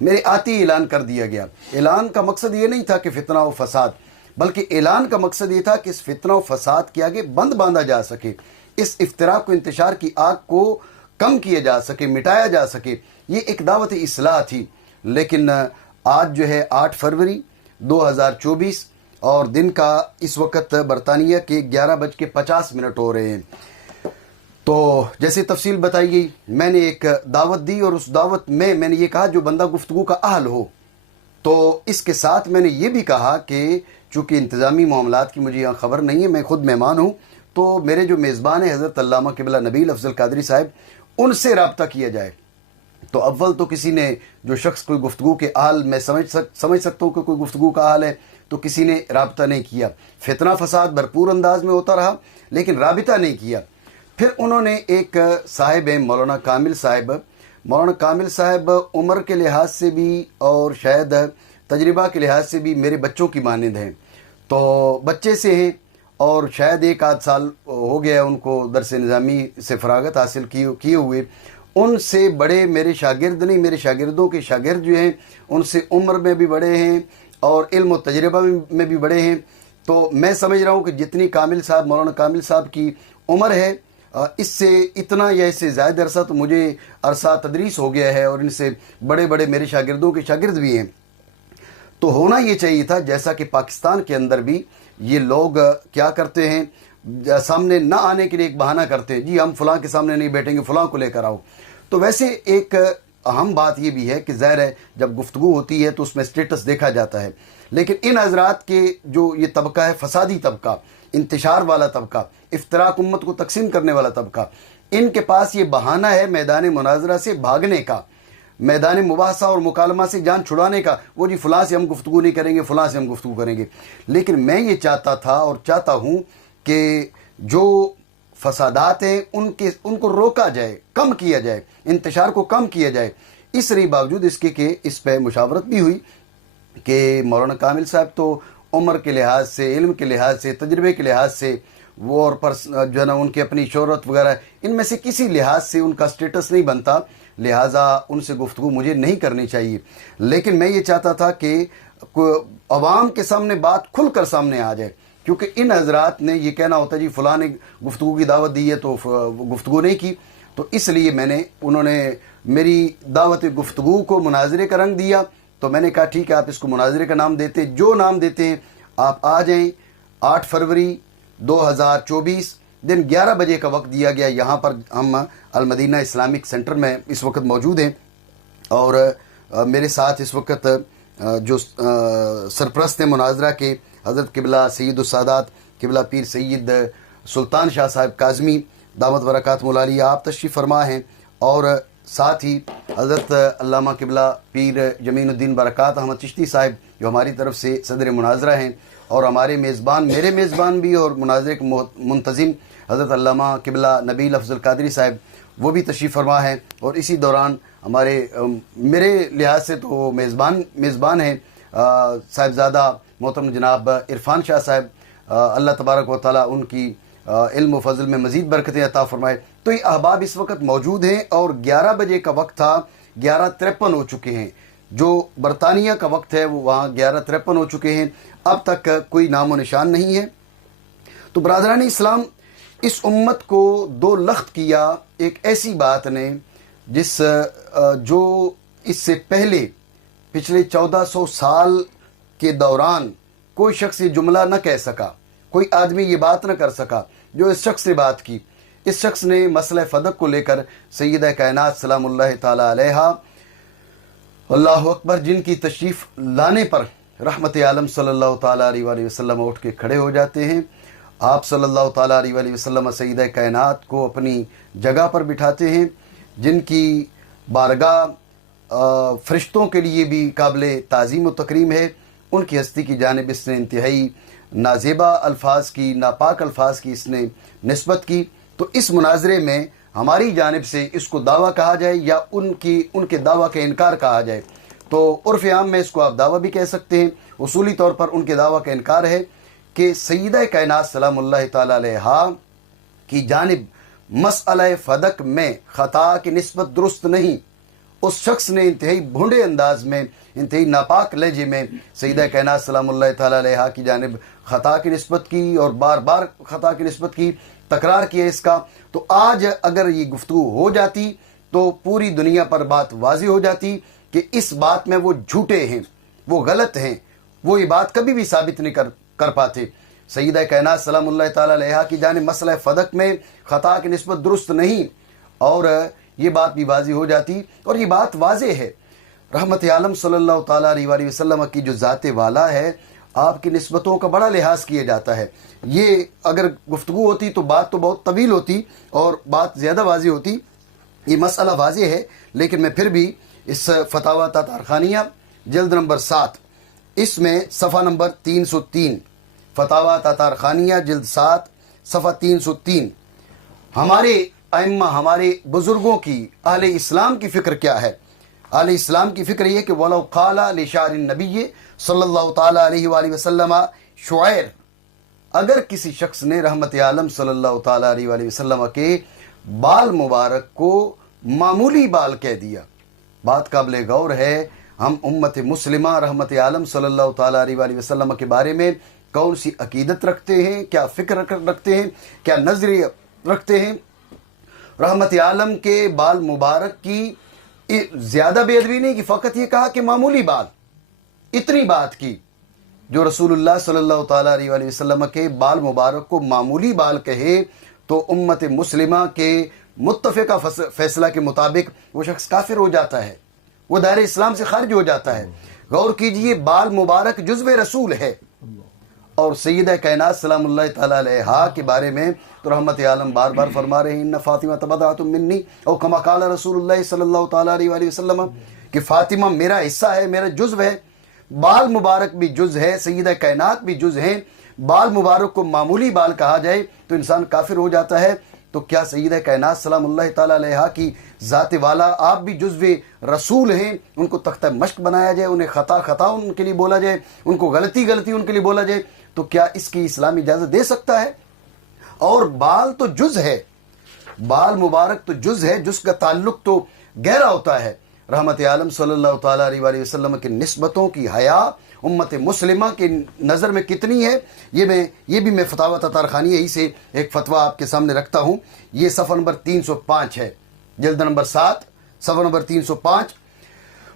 میرے آتی اعلان کر دیا گیا. اعلان کا مقصد یہ نہیں تھا کہ فتنہ و فساد، بلکہ اعلان کا مقصد یہ تھا کہ اس فتنہ و فساد کے آگے بند باندھا جا سکے، اس افتراق و انتشار کی آگ کو کم کیا جا سکے، مٹایا جا سکے. یہ ایک دعوت اصلاح تھی. لیکن آج جو ہے 8 فروری 2024 اور دن کا اس وقت برطانیہ کے 11:50 ہو رہے ہیں. تو جیسے تفصیل بتائی گئی، میں نے ایک دعوت دی اور اس دعوت میں نے یہ کہا جو بندہ گفتگو کا اہل ہو. تو اس کے ساتھ میں نے یہ بھی کہا کہ چونکہ انتظامی معاملات کی مجھے یہاں خبر نہیں ہے، میں خود مہمان ہوں، تو میرے جو میزبان ہیں حضرت علامہ قبلہ نبیل افضل قادری صاحب ان سے رابطہ کیا جائے. تو اول تو کسی نے جو شخص کوئی گفتگو کے اہل، میں سمجھ سکتا ہوں کہ کوئی گفتگو کا اہل ہے، تو کسی نے رابطہ نہیں کیا. فتنہ فساد بھرپور انداز میں ہوتا رہا لیکن رابطہ نہیں کیا. پھر انہوں نے ایک صاحب ہیں مولانا کامل صاحب عمر کے لحاظ سے بھی اور شاید تجربہ کے لحاظ سے بھی میرے بچوں کی مانند ہیں. تو بچے سے ہیں اور شاید 1 آدھ سال ہو گیا ان کو درس نظامی سے فراغت حاصل کیے ہوئے. ان سے بڑے میرے شاگرد نہیں، میرے شاگردوں کے شاگرد جو ہیں ان سے عمر میں بھی بڑے ہیں اور علم و تجربہ میں بھی بڑے ہیں. تو میں سمجھ رہا ہوں کہ جتنی مولانا کامل صاحب کی عمر ہے، اس سے اتنا یا اس سے زائد عرصہ تو مجھے عرصہ تدریس ہو گیا ہے، اور ان سے بڑے بڑے میرے شاگردوں کے شاگرد بھی ہیں. تو ہونا یہ چاہیے تھا، جیسا کہ پاکستان کے اندر بھی یہ لوگ کیا کرتے ہیں، سامنے نہ آنے کے لیے ایک بہانہ کرتے ہیں، جی ہم فلاں کے سامنے نہیں بیٹھیں گے، فلاں کو لے کر آؤ. تو ویسے ایک اہم بات یہ بھی ہے کہ ظاہر ہے جب گفتگو ہوتی ہے تو اس میں سٹیٹس دیکھا جاتا ہے. لیکن ان حضرات کے جو یہ طبقہ ہے، فسادی طبقہ، انتشار والا طبقہ، افتراق امت کو تقسیم کرنے والا طبقہ، ان کے پاس یہ بہانہ ہے میدان مناظرہ سے بھاگنے کا، میدان مباحثہ اور مکالمہ سے جان چھڑانے کا. وہ جی فلاں سے ہم گفتگو نہیں کریں گے، فلاں سے ہم گفتگو کریں گے. لیکن میں یہ چاہتا تھا اور چاہتا ہوں کہ جو فسادات ہیں ان کو روکا جائے، کم کیا جائے، انتشار کو کم کیا جائے. اس رہی باوجود اس کے کہ اس پہ مشاورت بھی ہوئی کہ مولانا کامل صاحب تو عمر کے لحاظ سے، علم کے لحاظ سے، تجربے کے لحاظ سے، وہ اور جو ہے نا ان کی اپنی شہرت وغیرہ، ان میں سے کسی لحاظ سے ان کا سٹیٹس نہیں بنتا، لہٰذا ان سے گفتگو مجھے نہیں کرنی چاہیے. لیکن میں یہ چاہتا تھا کہ عوام کے سامنے بات کھل کر سامنے آ جائے، کیونکہ ان حضرات نے یہ کہنا ہوتا ہے جی فلاں نے گفتگو کی دعوت دی ہے تو گفتگو نہیں کی. تو اس لیے انہوں نے میری دعوت گفتگو کو مناظرے کا رنگ دیا. تو میں نے کہا ٹھیک ہے، آپ اس کو مناظرے کا نام دیتے، جو نام دیتے ہیں آپ آ جائیں. 8 فروری 2024 دن 11 بجے کا وقت دیا گیا. یہاں پر ہم المدینہ اسلامک سینٹر میں اس وقت موجود ہیں، اور میرے ساتھ اس وقت جو سرپرست ہیں مناظرہ کے حضرت قبلہ سید السادات قبلہ پیر سید سلطان شاہ صاحب کاظمی دامت برکات العالیہ، آپ تشریف فرما ہیں، اور ساتھ ہی حضرت علامہ قبلہ پیر جمین الدین برکات احمد چشتی صاحب جو ہماری طرف سے صدر مناظرہ ہیں، اور ہمارے میزبان، میرے میزبان بھی اور مناظرے کے منتظم حضرت علامہ قبلہ نبیل افضل قادری صاحب وہ بھی تشریف فرما ہیں. اور اسی دوران میرے لحاظ سے تو میزبان ہیں صاحبزادہ محترم جناب عرفان شاہ صاحب، اللہ تبارک و تعالیٰ ان کی علم و فضل میں مزید برکتیں عطا فرمائے. تو یہ احباب اس وقت موجود ہیں، اور 11 بجے کا وقت تھا، 11:53 ہو چکے ہیں. جو برطانیہ کا وقت ہے وہ وہاں 11:53 ہو چکے ہیں. اب تک کوئی نام و نشان نہیں ہے. تو برادران اسلام، اس امت کو 2 لخت کیا ایک ایسی بات نے جو اس سے پہلے پچھلے 1400 سال کے دوران کوئی شخص یہ جملہ نہ کہہ سکا، کوئی آدمی یہ بات نہ کر سکا جو اس شخص نے بات کی. اس شخص نے مسئلہ فدق کو لے کر سیدہ کائنات سلام اللہ تعالی علیہا، اللہ اکبر، جن کی تشریف لانے پر رحمت عالم صلی اللہ تعالیٰ علیہ وآلہ وسلم اٹھ کے کھڑے ہو جاتے ہیں. آپ صلی اللہ تعالیٰ علیہ وآلہ وسلم سیدہ کائنات کو اپنی جگہ پر بٹھاتے ہیں، جن کی بارگاہ فرشتوں کے لیے بھی قابل تعظیم و تکریم ہے. ان کی ہستی کی جانب اس نے انتہائی نازیبا الفاظ کی، ناپاک الفاظ کی اس نے نسبت کی. تو اس مناظرے میں ہماری جانب سے اس کو دعویٰ کہا جائے یا ان کے دعویٰ کا انکار کہا جائے، تو عرف عام میں اس کو آپ دعویٰ بھی کہہ سکتے ہیں۔ اصولی طور پر ان کے دعویٰ کا انکار ہے کہ سیدہ کائنات سلام اللہ تعالیٰ علیہا کی جانب مسئلہ فدق میں خطا کی نسبت درست نہیں۔ اس شخص نے انتہائی بھونڈے انداز میں، انتہائی ناپاک لہجے میں سیدہ کائنات سلام اللہ تعالیٰ علیہا کی جانب خطا کی نسبت کی اور بار بار خطا کی نسبت کی، تکرار کیا اس کا۔ تو آج اگر یہ گفتگو ہو جاتی تو پوری دنیا پر بات واضح ہو جاتی کہ اس بات میں وہ جھوٹے ہیں، وہ غلط ہیں، وہ یہ بات کبھی بھی ثابت نہیں کر پاتے۔ سیدہ کائنات سلام اللہ تعالیٰ علیہا کی جانب مسئلہ فدق میں خطا کی نسبت درست نہیں، اور یہ بات بھی واضح ہو جاتی۔ اور یہ بات واضح ہے، رحمت عالم صلی اللہ تعالیٰ علیہ وآلہ وسلم کی جو ذات والا ہے، آپ کی نسبتوں کا بڑا لحاظ کیا جاتا ہے۔ یہ اگر گفتگو ہوتی تو بات تو بہت طویل ہوتی اور بات زیادہ واضح ہوتی۔ یہ مسئلہ واضح ہے، لیکن میں پھر بھی اس فتاوی تطہرخانیہ جلد نمبر 7 اس میں صفحہ نمبر 303، فتاوی تطہرخانیہ جلد 7 صفحہ 303، ہمارے ائمہ، ہمارے بزرگوں کی، اہل اسلام کی فکر کیا ہے؟ اہل اسلام کی فکر یہ کہ وَلَوْ قَالَ لِشَعْرِ النَّبِيِّ صلی اللہ تعالیٰ علیہ وآلہ وسلم شعیر، اگر کسی شخص نے رحمت عالم صلی اللہ تعالیٰ علیہ وآلہ وسلم کے بال مبارک کو معمولی بال کہہ دیا، بات قابل غور ہے۔ ہم امت مسلمہ رحمت عالم صلی اللہ تعالیٰ علیہ وآلہ وسلم کے بارے میں کون سی عقیدت رکھتے ہیں، کیا فکر رکھتے ہیں، کیا نظریہ رکھتے ہیں؟ رحمت عالم کے بال مبارک کی زیادہ بے ادبی نہیں کہ فقط یہ کہا کہ معمولی بال، اتنی بات کی۔ جو رسول اللہ صلی اللہ تعالیٰ علیہ وآلہ وسلم کے بال مبارک کو معمولی بال کہے تو امت مسلمہ کے متفقہ فیصلہ کے مطابق وہ شخص کافر ہو جاتا ہے، وہ دائرہ اسلام سے خارج ہو جاتا ہے۔ غور کیجئے، بال مبارک جزو رسول ہے، اور سیدہ کائنات سلام اللہ تعالیٰ علیہا کے بارے میں تو رحمت عالم بار بار فرما رہے ہیں ان فاطمہ بضعۃ منی او کما قال رسول اللہ صلی اللہ تعالیٰ علیہ وآلہ وسلم، کہ فاطمہ میرا حصہ ہے، میرا جزو ہے۔ بال مبارک بھی جز ہے، سیدہ کائنات بھی جز ہیں۔ بال مبارک کو معمولی بال کہا جائے تو انسان کافر ہو جاتا ہے۔ تو کیا سیدہ کائنات سلام اللہ تعالیٰ علیہا کی ذات والا آپ بھی جزو رسول ہیں؟ ان کو تختہ مشق بنایا جائے، انہیں خطا ان کے لیے بولا جائے، ان کو غلطی ان کے لیے بولا جائے، تو کیا اس کی اسلام اجازت دے سکتا ہے؟ اور بال تو جز ہے، بال مبارک تو جز ہے، جز کا تعلق تو گہرا ہوتا ہے۔ رحمت عالم صلی اللہ تعالیٰ علیہ وآلہ وسلم کی نسبتوں کی حیا امت مسلمہ کی نظر میں کتنی ہے، یہ بھی میں فتاوی تطہرخانیہ ہی سے ایک فتویٰ آپ کے سامنے رکھتا ہوں۔ یہ صفحہ نمبر 305 ہے، جلد نمبر 7 صفحہ نمبر 305۔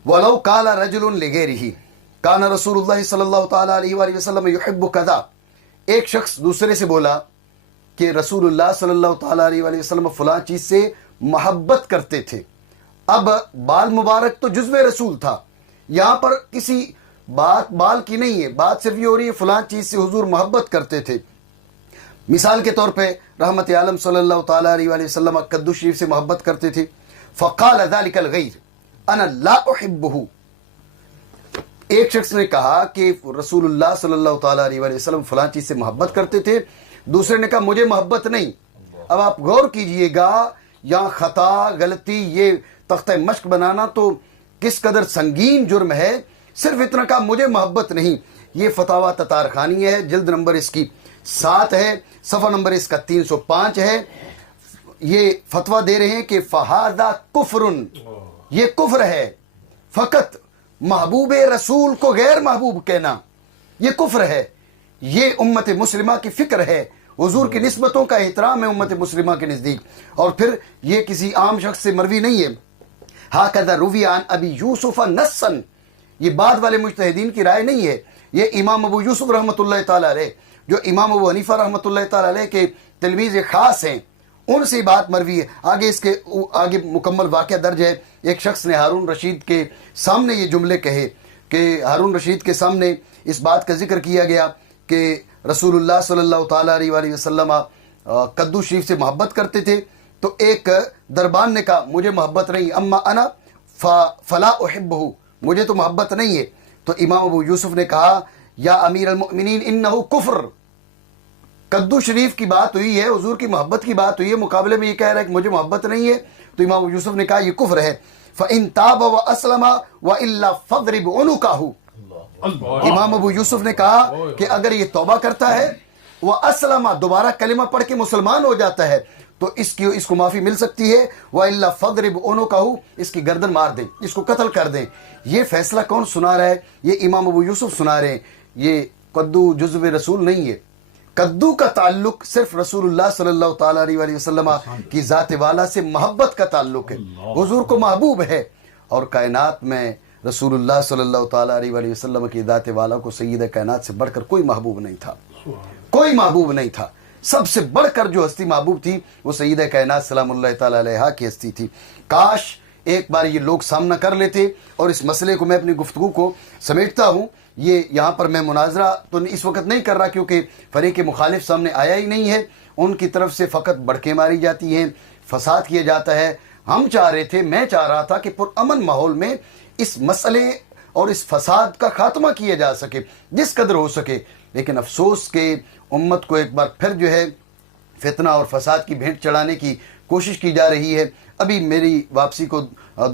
وَلَوْ قَالَ رَجُلٌ لِغَيْرِهِ کان رسول اللہ صلی اللہ تعالیٰ علیہ وآلہ وسلم یحب کذا، ایک شخص دوسرے سے بولا کہ رسول اللہ صلی اللہ تعالیٰ علیہ وآلہ وسلم فلاں چیز سے محبت کرتے تھے۔ اب بال مبارک تو جزو رسول تھا، یہاں پر کسی بات بال کی نہیں ہے، بات صرف یہ ہو رہی ہے فلاں چیز سے حضور محبت کرتے تھے۔ مثال کے طور پہ رحمت عالم صلی اللہ تعالیٰ علیہ وآلہ وسلم کدو شریف سے محبت کرتے تھے۔ فقال ذلك الغیر انا لا احبه، ایک شخص نے کہا کہ رسول اللہ صلی اللہ تعالیٰ علیہ وآلہ وسلم فلاں چیز سے محبت کرتے تھے، دوسرے نے کہا مجھے محبت نہیں۔ اب آپ غور کیجئے گا، یہاں خطا، غلطی، یہ تختہ مشق بنانا تو کس قدر سنگین جرم ہے۔ صرف اتنا کہا مجھے محبت نہیں۔ یہ فتاوی تطہرخانیہ ہے، جلد نمبر اس کی 7 ہے، صفحہ نمبر اس کا 305 ہے۔ یہ فتویٰ دے رہے ہیں کہ فہذا کفر، یہ کفر ہے۔ فقط محبوب رسول کو غیر محبوب کہنا یہ کفر ہے۔ یہ امت مسلمہ کی فکر ہے، حضور کی نسبتوں کا احترام ہے امت مسلمہ کے نزدیک، اور پھر یہ کسی عام شخص سے مروی نہیں ہے۔ ہاکذا روی عن ابی یوسف نصاً، یہ بعد والے مجتہدین کی رائے نہیں ہے، یہ امام ابو یوسف رحمۃ اللہ تعالیٰ علیہ، جو امام ابو حنیفہ رحمۃ اللہ تعالیٰ علیہ کے تلمیذ خاص ہیں، ان سے بات مروی ہے۔ آگے اس کے آگے مکمل واقعہ درج ہے۔ ایک شخص نے ہارون رشید کے سامنے یہ جملے کہے کہ ہارون رشید کے سامنے اس بات کا ذکر کیا گیا کہ رسول اللہ صلی اللہ تعالیٰ علیہ وآلہ وسلم کدو شریف سے محبت کرتے تھے، تو ایک دربان نے کہا مجھے محبت نہیں، اما انا فلا احبہ، مجھے تو محبت نہیں ہے۔ تو امام ابو یوسف نے کہا یا امیر المؤمنین انہ کفر، قدو شریف کی بات ہوئی ہے، حضور کی محبت کی بات ہوئی ہے، مقابلے میں یہ کہہ رہا ہے کہ مجھے محبت نہیں ہے، تو امام ابو یوسف نے کہا یہ کفر ہے. فَإِن تَابَ وَأَسْلَمَ وَإِلَّا فَاضْرِبْ عُنُقَهُ. امام ابو یوسف نے کہا کہ اگر یہ توبہ کرتا ہے، وہ اسلم، دوبارہ کلمہ پڑھ کے مسلمان ہو جاتا ہے، تو اس کو معافی مل سکتی ہے. وَإِلَّا فَاضْرِبْ عُنُقَهُ، اس کی گردن مار دیں، اس کو قتل کر دیں. یہ فیصلہ کون سنا رہا ہے؟ یہ امام ابو یوسف سنا رہے ہیں. یہ قدو جزو رسول نہیں ہے. قدو کا تعلق صرف رسول اللہ صلی اللہ تعالیٰ علیہ وسلم کی ذات والا سے محبت کا تعلق ہے. حضور کو محبوب ہے، اور کائنات میں رسول اللہ صلی اللہ تعالیٰ علیہ وسلم کی ذات والا کو سید کائنات سے بڑھ کر کوئی محبوب نہیں تھا. کوئی محبوب نہیں تھا. سب سے بڑھ کر جو ہستی محبوب تھی وہ سید کائنات سلام اللہ تعالیٰ علیہ کی ہستی تھی. کاش ایک بار یہ لوگ سامنا کر لیتے. اور اس مسئلے کو میں اپنی گفتگو کو سمیٹتا ہوں. یہ یہاں پر میں مناظرہ تو اس وقت نہیں کر رہا، کیونکہ فریق مخالف سامنے آیا ہی نہیں ہے. ان کی طرف سے فقط بڑکیں ماری جاتی ہیں، فساد کیا جاتا ہے. ہم چاہ رہے تھے، میں چاہ رہا تھا کہ پرامن ماحول میں اس مسئلے اور اس فساد کا خاتمہ کیا جا سکے جس قدر ہو سکے. لیکن افسوس کہ امت کو ایک بار پھر جو ہے فتنہ اور فساد کی بھینٹ چڑھانے کی کوشش کی جا رہی ہے. ابھی میری واپسی کو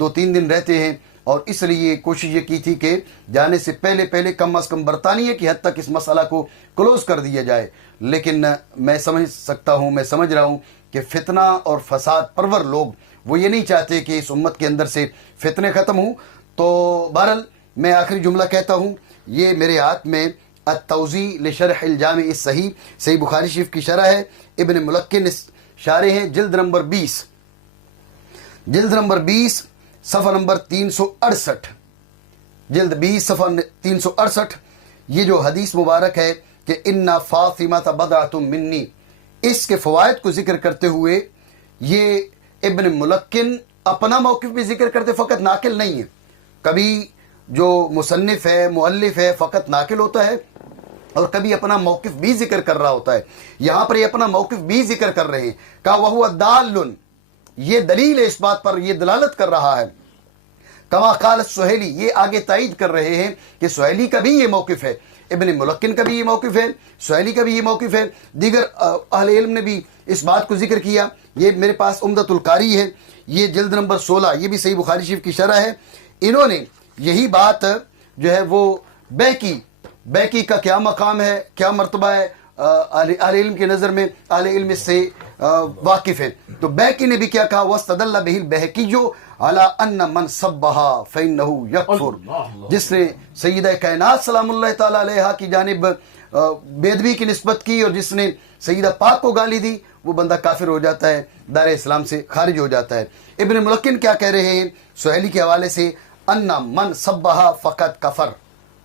2-3 دن رہتے ہیں، اور اس لیے کوشش یہ کی تھی کہ جانے سے پہلے کم از کم برطانیہ کی حد تک اس مسئلہ کو کلوز کر دیا جائے. لیکن میں سمجھ سکتا ہوں، میں سمجھ رہا ہوں کہ فتنہ اور فساد پرور لوگ وہ یہ نہیں چاہتے کہ اس امت کے اندر سے فتنے ختم ہوں. تو بہرحال میں آخری جملہ کہتا ہوں. یہ میرے ہاتھ میں التوضیح لشرح الجامع الصحیح، صحیح بخاری شریف کی شرح ہے. ابن ملکن شارح ہیں، جلد نمبر 20 صفحہ نمبر 368. جلد 20 صفحہ 368. یہ جو حدیث مبارک ہے کہ اِنَّ فَاطِمَةَ بَضْعَةٌ مِّنِّي، اس کے فوائد کو ذکر کرتے ہوئے یہ ابن ملکن اپنا موقف بھی ذکر کرتے، فقط ناقل نہیں ہے. کبھی جو مصنف ہے، مؤلف ہے، فقط ناقل ہوتا ہے، اور کبھی اپنا موقف بھی ذکر کر رہا ہوتا ہے. یہاں پر یہ اپنا موقف بھی ذکر کر رہے ہیں. کہا وَهُوَ دَالٌ، یہ دلیل ہے اس بات پر، یہ دلالت کر رہا ہے. کما قال سہیلی، یہ آگے تائید کر رہے ہیں کہ سہیلی کا بھی یہ موقف ہے، ابن ملکن کا بھی یہ موقف ہے، سہیلی کا بھی یہ موقف ہے. دیگر اہل علم نے بھی اس بات کو ذکر کیا. یہ میرے پاس عمدۃ القاری ہے، یہ جلد نمبر 16، یہ بھی صحیح بخاری شریف کی شرح ہے. انہوں نے یہی بات جو ہے وہ بیکی کا کیا مقام ہے، کیا مرتبہ ہے اہل علم کی نظر میں، اہل علم سے واقف ہے. تو بیکی نے بھی کیا کہا، وَاسْتَدَلَّ بِهِ الْبَيْهَقِيُّ عَلَىٰ أَنَّ مَنْ صَبَّهَا فَإِنَّهُ يَكْفُرُ. جس نے سیدہ کائنات سلام اللہ تعالیٰ علیہ کی جانب بے ادبی کی نسبت کی، اور جس نے سیدہ پاک کو گالی دی، وہ بندہ کافر ہو جاتا ہے، دار اسلام سے خارج ہو جاتا ہے. ابن ملکن کیا کہہ رہے ہیں سہیلی کے حوالے سے، أَنَّ مَنْ صَبَّهَا فَقَدْ كَفَرَ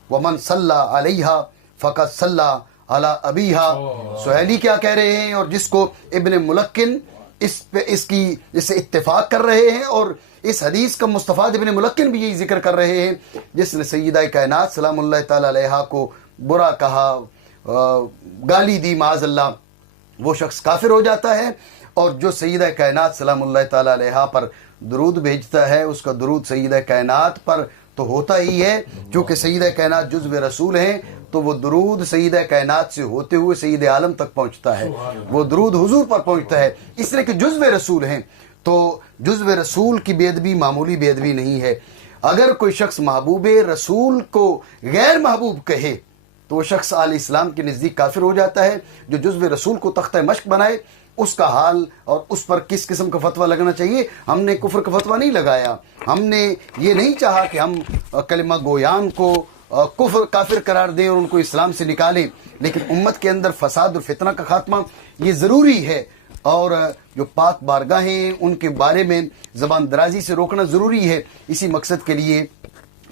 وَمَنْ صَلَّى عَلَيْهَا فَقَدْ صَلَّى عَلَىٰ أَبِيهَا. سہیلی کیا کہہ رہے ہیں، اور جس کو ابن ملکن اس سے اتفاق کر رہے ہیں، اور اس حدیث کا مستفاد ابن ملکن بھی یہی ذکر کر رہے ہیں، جس نے سیدہ کائنات سلام اللہ تعالیٰ علیہ کو برا کہا، گالی دی معاذ اللہ، وہ شخص کافر ہو جاتا ہے. اور جو سیدہ کائنات سلام اللہ تعالیٰ علیہ پر درود بھیجتا ہے، اس کا درود سیدہ کائنات پر تو ہوتا ہی ہے، چونکہ سیدہ کائنات جزو رسول ہیں، تو وہ درود سیدہ کائنات سے ہوتے ہوئے سید عالم تک پہنچتا ہے، وہ درود حضور پر پہنچتا ہے، اس لیے کہ جزو رسول ہیں. تو جزو رسول کی بے ادبی معمولی بے ادبی نہیں ہے. اگر کوئی شخص محبوب رسول کو غیر محبوب کہے تو وہ شخص اہل اسلام کے نزدیک کافر ہو جاتا ہے. جو جزو رسول کو تختہ مشق بنائے، اس کا حال اور اس پر کس قسم کا فتویٰ لگنا چاہیے. ہم نے کفر کا فتویٰ نہیں لگایا، ہم نے یہ نہیں چاہا کہ ہم کلمہ گویان کو کافر قرار دیں اور ان کو اسلام سے نکالیں، لیکن امت کے اندر فساد اور فتنہ کا خاتمہ یہ ضروری ہے، اور جو پاک بارگاہیں ان کے بارے میں زبان درازی سے روکنا ضروری ہے. اسی مقصد کے لیے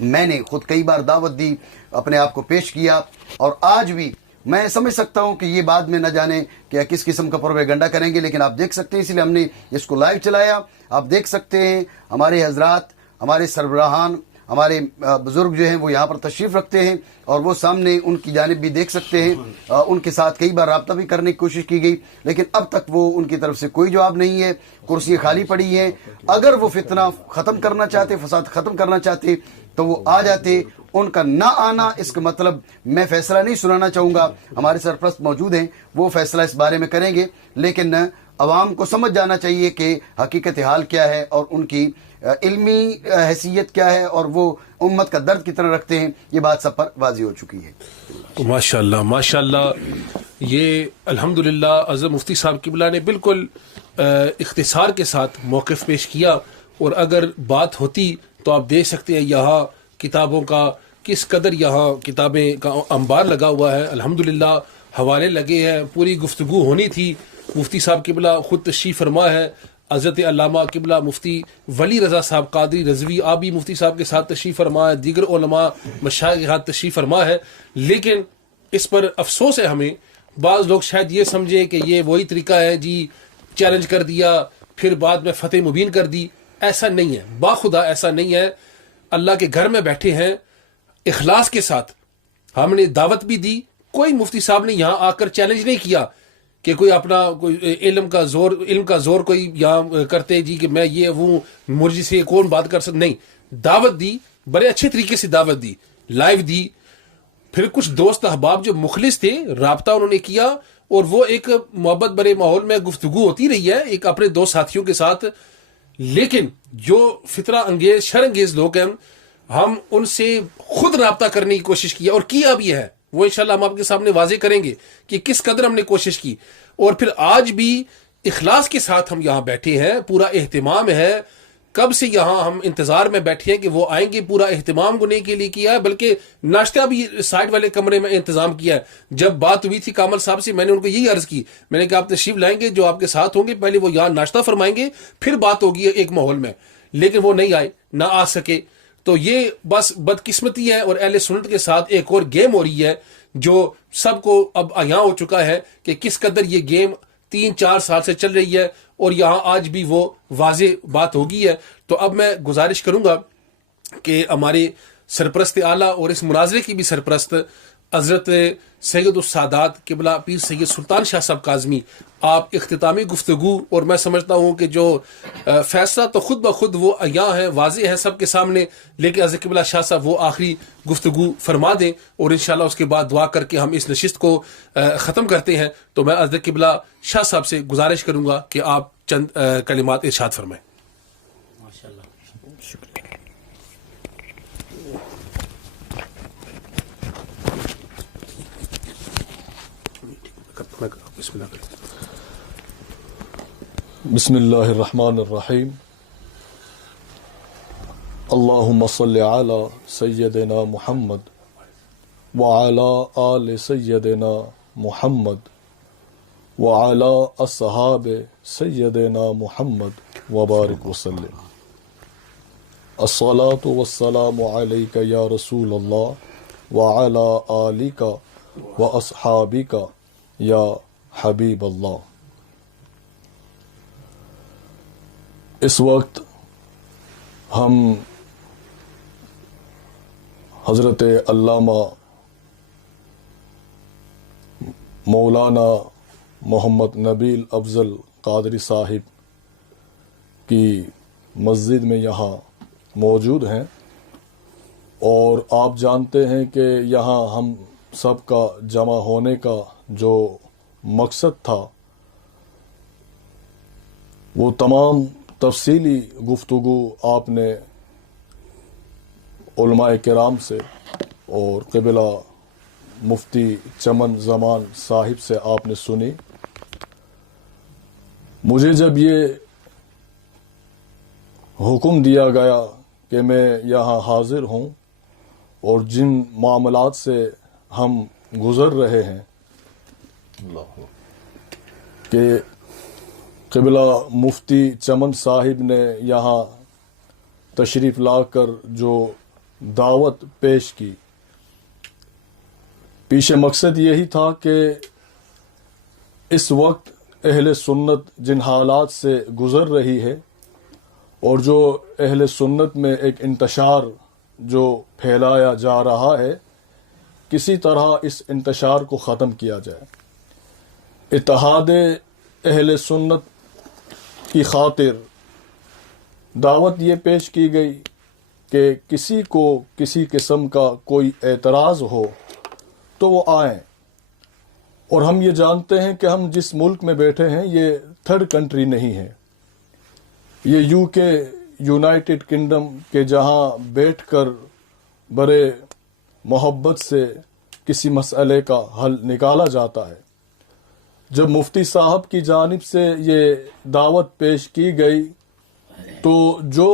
میں نے خود کئی بار دعوت دی، اپنے آپ کو پیش کیا، اور آج بھی میں سمجھ سکتا ہوں کہ یہ بعد میں نہ جانے کہ کس قسم کا پروپیگنڈا کریں گے، لیکن آپ دیکھ سکتے ہیں، اس لیے ہم نے اس کو لائیو چلایا. آپ دیکھ سکتے ہیں ہمارے حضرات، ہمارے سربراہان، ہمارے بزرگ جو ہیں وہ یہاں پر تشریف رکھتے ہیں، اور وہ سامنے ان کی جانب بھی دیکھ سکتے ہیں. ان کے ساتھ کئی بار رابطہ بھی کرنے کی کوشش کی گئی، لیکن اب تک وہ ان کی طرف سے کوئی جواب نہیں ہے. کرسیاں خالی پڑی ہیں. اگر وہ فتنہ ختم کرنا چاہتے، فساد ختم کرنا چاہتے تو وہ آ جاتے. ان کا نہ آنا اس کا مطلب میں فیصلہ نہیں سنانا چاہوں گا. ہمارے سرپرست موجود ہیں, وہ فیصلہ اس بارے میں کریں گے, لیکن عوام کو سمجھ جانا چاہیے کہ حقیقت حال کیا ہے اور ان کی علمی حیثیت کیا ہے اور وہ امت کا درد کتنا رکھتے ہیں. یہ بات سب پر واضح ہو چکی ہے. ماشاءاللہ ماشاءاللہ. یہ الحمدللہ اعظم مفتی صاحب قبلہ نے بالکل اختصار کے ساتھ موقف پیش کیا, اور اگر بات ہوتی تو آپ دیکھ سکتے ہیں یہاں کتابوں کا کس قدر یہاں کتابیں کا انبار لگا ہوا ہے. الحمدللہ حوالے لگے ہیں, پوری گفتگو ہونی تھی. مفتی صاحب قبلہ خود تشریف فرما ہے, حضرت علامہ قبلہ مفتی ولی رضا صاحب قادری رضوی آپ بھی مفتی صاحب کے ساتھ تشریف فرما ہے, دیگر علماء مشائخ کے ساتھ تشریف فرما ہے. لیکن اس پر افسوس ہے ہمیں, بعض لوگ شاید یہ سمجھیں کہ یہ وہی طریقہ ہے جی, چیلنج کر دیا پھر بعد میں فتح مبین کر دی. ایسا نہیں ہے, باخدا ایسا نہیں ہے. اللہ کے گھر میں بیٹھے ہیں اخلاص کے ساتھ, ہم نے دعوت بھی دی. کوئی مفتی صاحب نے یہاں آ کر چیلنج نہیں کیا کہ کوئی اپنا کوئی علم کا زور کوئی یہاں کرتے جی کہ میں یہ ہوں مرجی سے کون بات کر سکتا. نہیں, دعوت دی, بڑے اچھے طریقے سے دعوت دی, لائیو دی. پھر کچھ دوست احباب جو مخلص تھے رابطہ انہوں نے کیا, اور وہ ایک محبت بھرے ماحول میں گفتگو ہوتی رہی ہے ایک اپنے دو ساتھیوں کے ساتھ. لیکن جو فطرہ انگیز شر انگیز لوگ ہیں ہم ان سے خود رابطہ کرنے کی کوشش کی اور کیا بھی ہے. وہ انشاءاللہ ہم آپ کے سامنے واضح کریں گے کہ کس قدر ہم نے کوشش کی. اور پھر آج بھی اخلاص کے ساتھ ہم یہاں بیٹھے ہیں, پورا اہتمام ہے. کب سے یہاں ہم انتظار میں بیٹھے ہیں کہ وہ آئیں گے, پورا اہتمام ہونے کے لیے کیا ہے, بلکہ ناشتہ بھی سائڈ والے کمرے میں انتظام کیا ہے. جب بات ہوئی تھی کامل صاحب سے میں نے ان کو یہی عرض کی, میں نے کہا آپ تشریف لائیں گے, جو آپ کے ساتھ ہوں گے پہلے وہ یہاں ناشتہ فرمائیں گے پھر بات ہوگی ایک ماحول میں. لیکن وہ نہیں آئے, نہ آ سکے. تو یہ بس بدقسمتی ہے, اور اہل سنت کے ساتھ ایک اور گیم ہو رہی ہے جو سب کو اب یہاں ہو چکا ہے کہ کس قدر یہ گیم 3-4 سال سے چل رہی ہے, اور یہاں آج بھی وہ واضح بات ہوگی ہے. تو اب میں گزارش کروں گا کہ ہمارے سرپرست اعلیٰ اور اس مناظرے کی بھی سرپرست حضرت سید السادات قبلہ پیر سید سلطان شاہ صاحب کاظمی, آپ اختتامی گفتگو, اور میں سمجھتا ہوں کہ جو فیصلہ تو خود بخود وہ یہاں ہے واضح ہے سب کے سامنے, لیکن حضرت قبلہ شاہ صاحب وہ آخری گفتگو فرما دیں, اور انشاءاللہ اس کے بعد دعا کر کے ہم اس نشست کو ختم کرتے ہیں. تو میں حضرت قبلہ شاہ صاحب سے گزارش کروں گا کہ آپ چند کلمات ارشاد فرمائیں. بسم اللہ الرحمن الرحیم. اللہم صلی علی سیدنا محمد وعلی آل سیدنا محمد وعلی اصحاب سیدنا محمد وبارک وسلم. الصلاة والسلام علیک یا رسول اللہ وعلی آلک واصحابک یا حبیب اللہ. اس وقت ہم حضرت علامہ مولانا محمد نبیل افضل قادری صاحب کی مسجد میں یہاں موجود ہیں, اور آپ جانتے ہیں کہ یہاں ہم سب کا جمع ہونے کا جو مقصد تھا وہ تمام تفصیلی گفتگو آپ نے علماء کرام سے اور قبلہ مفتی چمن زمان صاحب سے آپ نے سنی. مجھے جب یہ حکم دیا گیا کہ میں یہاں حاضر ہوں اور جن معاملات سے ہم گزر رہے ہیں کہ قبلہ مفتی چمن صاحب نے یہاں تشریف لا کر جو دعوت پیش کی, پیچھے مقصد یہی تھا کہ اس وقت اہل سنت جن حالات سے گزر رہی ہے اور جو اہل سنت میں ایک انتشار جو پھیلایا جا رہا ہے, کسی طرح اس انتشار کو ختم کیا جائے. اتحاد اہل سنت کی خاطر دعوت یہ پیش کی گئی کہ کسی کو کسی قسم کا کوئی اعتراض ہو تو وہ آئیں. اور ہم یہ جانتے ہیں کہ ہم جس ملک میں بیٹھے ہیں یہ تھرڈ کنٹری نہیں ہے، یہ یو کے یونائٹڈ کنگڈم کے جہاں بیٹھ کر بڑے محبت سے کسی مسئلے کا حل نکالا جاتا ہے. جب مفتی صاحب کی جانب سے یہ دعوت پیش کی گئی تو جو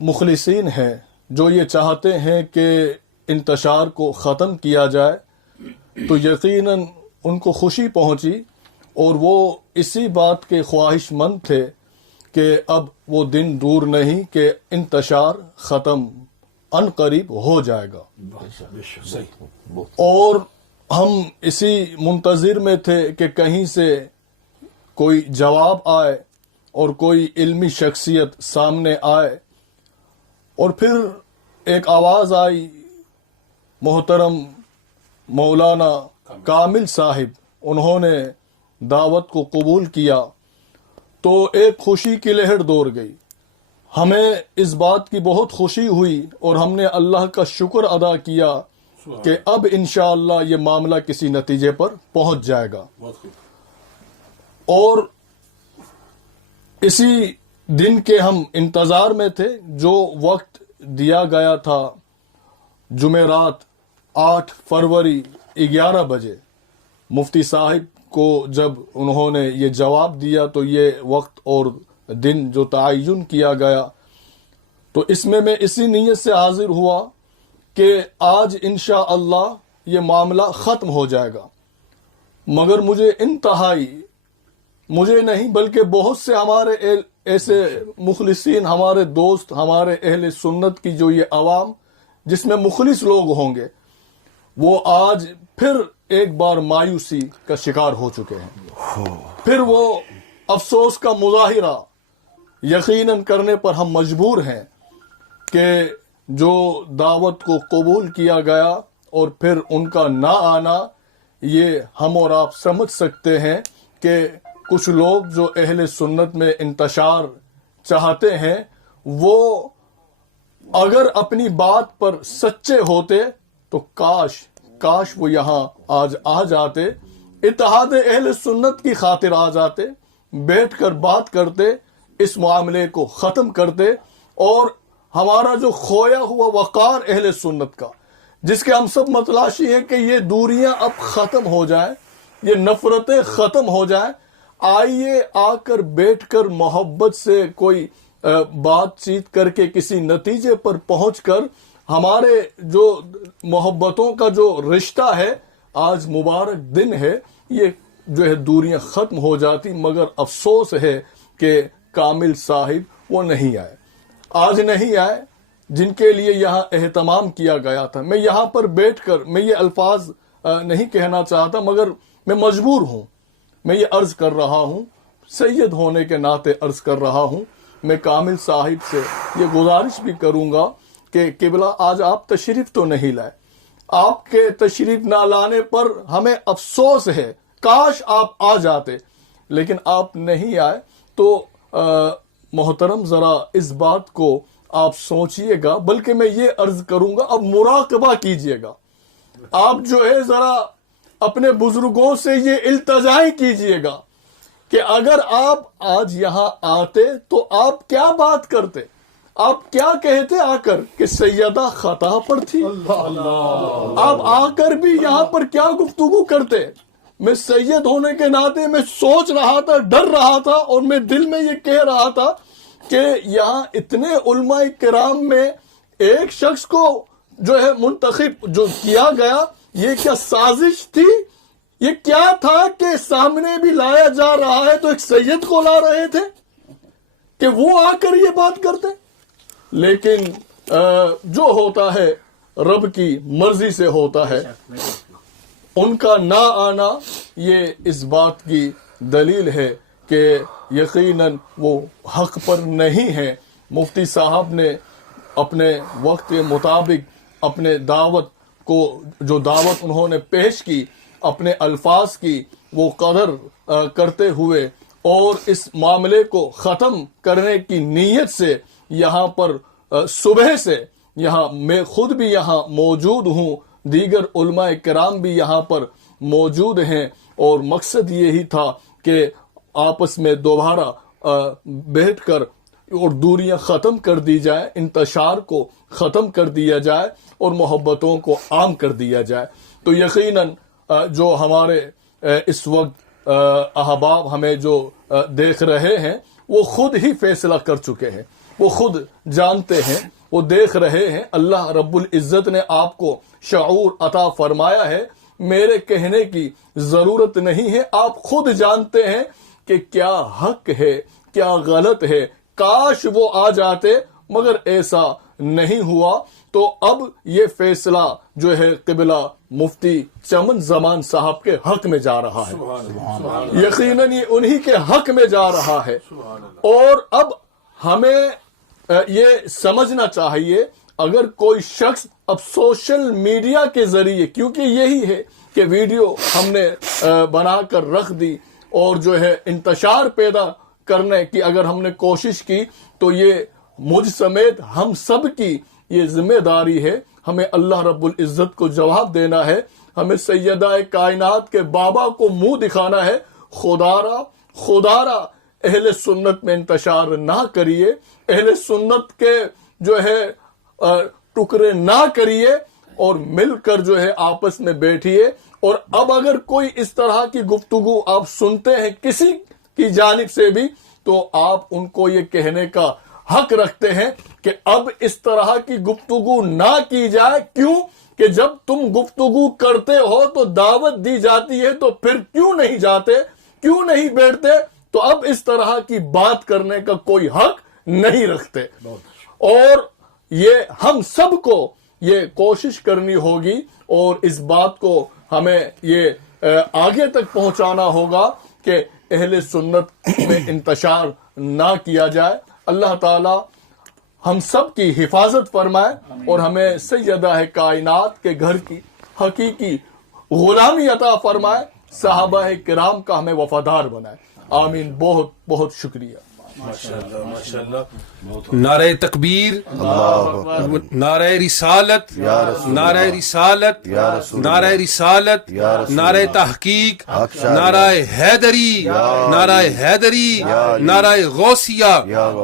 مخلصین ہیں، جو یہ چاہتے ہیں کہ انتشار کو ختم کیا جائے، تو یقیناً ان کو خوشی پہنچی اور وہ اسی بات کے خواہش مند تھے کہ اب وہ دن دور نہیں کہ انتشار ختم ان قریب ہو جائے گا. اور ہم اسی منتظر میں تھے کہ کہیں سے کوئی جواب آئے اور کوئی علمی شخصیت سامنے آئے. اور پھر ایک آواز آئی، محترم مولانا کامل صاحب، انہوں نے دعوت کو قبول کیا تو ایک خوشی کی لہر دوڑ گئی. ہمیں اس بات کی بہت خوشی ہوئی اور ہم نے اللہ کا شکر ادا کیا کہ اب انشاءاللہ یہ معاملہ کسی نتیجے پر پہنچ جائے گا. اور اسی دن کے ہم انتظار میں تھے. جو وقت دیا گیا تھا جمعرات 8 فروری 11 بجے، مفتی صاحب کو جب انہوں نے یہ جواب دیا تو یہ وقت اور دن جو تعین کیا گیا، تو اس میں اسی نیت سے حاضر ہوا کہ آج انشاءاللہ یہ معاملہ ختم ہو جائے گا. مگر مجھے انتہائی، مجھے نہیں بلکہ بہت سے ہمارے ایسے مخلصین، ہمارے دوست، ہمارے اہل سنت کی جو یہ عوام جس میں مخلص لوگ ہوں گے، وہ آج پھر ایک بار مایوسی کا شکار ہو چکے ہیں. پھر وہ افسوس کا مظاہرہ یقیناً کرنے پر ہم مجبور ہیں کہ جو دعوت کو قبول کیا گیا اور پھر ان کا نہ آنا، یہ ہم اور آپ سمجھ سکتے ہیں کہ کچھ لوگ جو اہل سنت میں انتشار چاہتے ہیں، وہ اگر اپنی بات پر سچے ہوتے تو کاش وہ یہاں آج آ جاتے، اتحاد اہل سنت کی خاطر آ جاتے، بیٹھ کر بات کرتے، اس معاملے کو ختم کرتے، اور ہمارا جو کھویا ہوا وقار اہل سنت کا، جس کے ہم سب متلاشی ہیں کہ یہ دوریاں اب ختم ہو جائیں، یہ نفرتیں ختم ہو جائیں. آئیے آ کر بیٹھ کر محبت سے کوئی بات چیت کر کے کسی نتیجے پر پہنچ کر ہمارے جو محبتوں کا جو رشتہ ہے، آج مبارک دن ہے، یہ جو ہے دوریاں ختم ہو جاتی. مگر افسوس ہے کہ کامل صاحب وہ نہیں آئے، آج نہیں آئے جن کے لیے یہاں اہتمام کیا گیا تھا. میں یہاں پر بیٹھ کر میں یہ الفاظ نہیں کہنا چاہتا، مگر میں مجبور ہوں، میں یہ عرض کر رہا ہوں، سید ہونے کے ناطے عرض کر رہا ہوں. میں کامل صاحب سے یہ گزارش بھی کروں گا کہ قبلہ آج آپ تشریف تو نہیں لائے، آپ کے تشریف نہ لانے پر ہمیں افسوس ہے، کاش آپ آ جاتے، لیکن آپ نہیں آئے. تو محترم ذرا اس بات کو آپ سوچئے گا، بلکہ میں یہ عرض کروں گا اب مراقبہ کیجئے گا. آپ جو ہے ذرا اپنے بزرگوں سے یہ التجائیں کیجئے گا کہ اگر آپ آج یہاں آتے تو آپ کیا بات کرتے، آپ کیا کہتے آ کر کہ سیدہ خطا پر تھی. آپ آ کر بھی یہاں پر کیا گفتگو کرتے. میں سید ہونے کے ناطے میں سوچ رہا تھا، ڈر رہا تھا، اور میں دل میں یہ کہہ رہا تھا کہ یہاں اتنے علماء کرام میں ایک شخص کو جو ہے منتخب جو کیا گیا، یہ کیا سازش تھی، یہ کیا تھا کہ سامنے بھی لایا جا رہا ہے تو ایک سید کو لا رہے تھے کہ وہ آ کر یہ بات کرتے. لیکن جو ہوتا ہے رب کی مرضی سے ہوتا ہے. ان کا نہ آنا یہ اس بات کی دلیل ہے کہ یقیناً وہ حق پر نہیں ہے. مفتی صاحب نے اپنے وقت کے مطابق اپنے دعوت کو، جو دعوت انہوں نے پیش کی، اپنے الفاظ کی وہ قدر کرتے ہوئے اور اس معاملے کو ختم کرنے کی نیت سے یہاں پر صبح سے یہاں میں خود بھی یہاں موجود ہوں، دیگر علماء کرام بھی یہاں پر موجود ہیں، اور مقصد یہی تھا کہ آپس میں دوبارہ بیٹھ کر اور دوریاں ختم کر دی جائے، انتشار کو ختم کر دیا جائے اور محبتوں کو عام کر دیا جائے۔ تو یقیناً جو ہمارے اس وقت احباب ہمیں جو دیکھ رہے ہیں وہ خود ہی فیصلہ کر چکے ہیں، وہ خود جانتے ہیں، وہ دیکھ رہے ہیں۔ اللہ رب العزت نے آپ کو شعور عطا فرمایا ہے، میرے کہنے کی ضرورت نہیں ہے، آپ خود جانتے ہیں کہ کیا حق ہے کیا غلط ہے۔ کاش وہ آ جاتے، مگر ایسا نہیں ہوا۔ تو اب یہ فیصلہ جو ہے قبلہ مفتی چمن زمان صاحب کے حق میں جا رہا ہے، یقیناً یہ انہی کے حق میں جا رہا ہے۔ اور اب ہمیں یہ سمجھنا چاہیے، اگر کوئی شخص اب سوشل میڈیا کے ذریعے، کیونکہ یہی ہے کہ ویڈیو ہم نے بنا کر رکھ دی اور جو ہے انتشار پیدا کرنے کی اگر ہم نے کوشش کی، تو یہ مجھ سمیت ہم سب کی یہ ذمہ داری ہے، ہمیں اللہ رب العزت کو جواب دینا ہے، ہمیں سیدہ کائنات کے بابا کو منہ دکھانا ہے۔ خدارا اہل سنت میں انتشار نہ کریے، اہل سنت کے جو ہے ٹکڑے نہ کریے، اور مل کر جو ہے آپس میں بیٹھیے۔ اور اب اگر کوئی اس طرح کی گفتگو آپ سنتے ہیں کسی کی جانب سے بھی، تو آپ ان کو یہ کہنے کا حق رکھتے ہیں کہ اب اس طرح کی گفتگو نہ کی جائے۔ کیوں کہ جب تم گفتگو کرتے ہو تو دعوت دی جاتی ہے، تو پھر کیوں نہیں جاتے، کیوں نہیں بیٹھتے؟ تو اب اس طرح کی بات کرنے کا کوئی حق نہیں رکھتے۔ اور یہ ہم سب کو یہ کوشش کرنی ہوگی اور اس بات کو ہمیں یہ آگے تک پہنچانا ہوگا کہ اہل سنت میں انتشار نہ کیا جائے۔ اللہ تعالی ہم سب کی حفاظت فرمائے اور ہمیں سیدہ کائنات کے گھر کی حقیقی غلامی عطا فرمائے، صحابہ کرام کا ہمیں وفادار بنائے۔ آمین۔ بہت بہت شکریہ۔ نعرہ تکبیر، نعرہ رسالت، نعرہ رسالت، نعرہ رسالت، نعرہ تحقیق، نعرہ حیدری، نعرہ حیدری، نعرہ غوثیہ،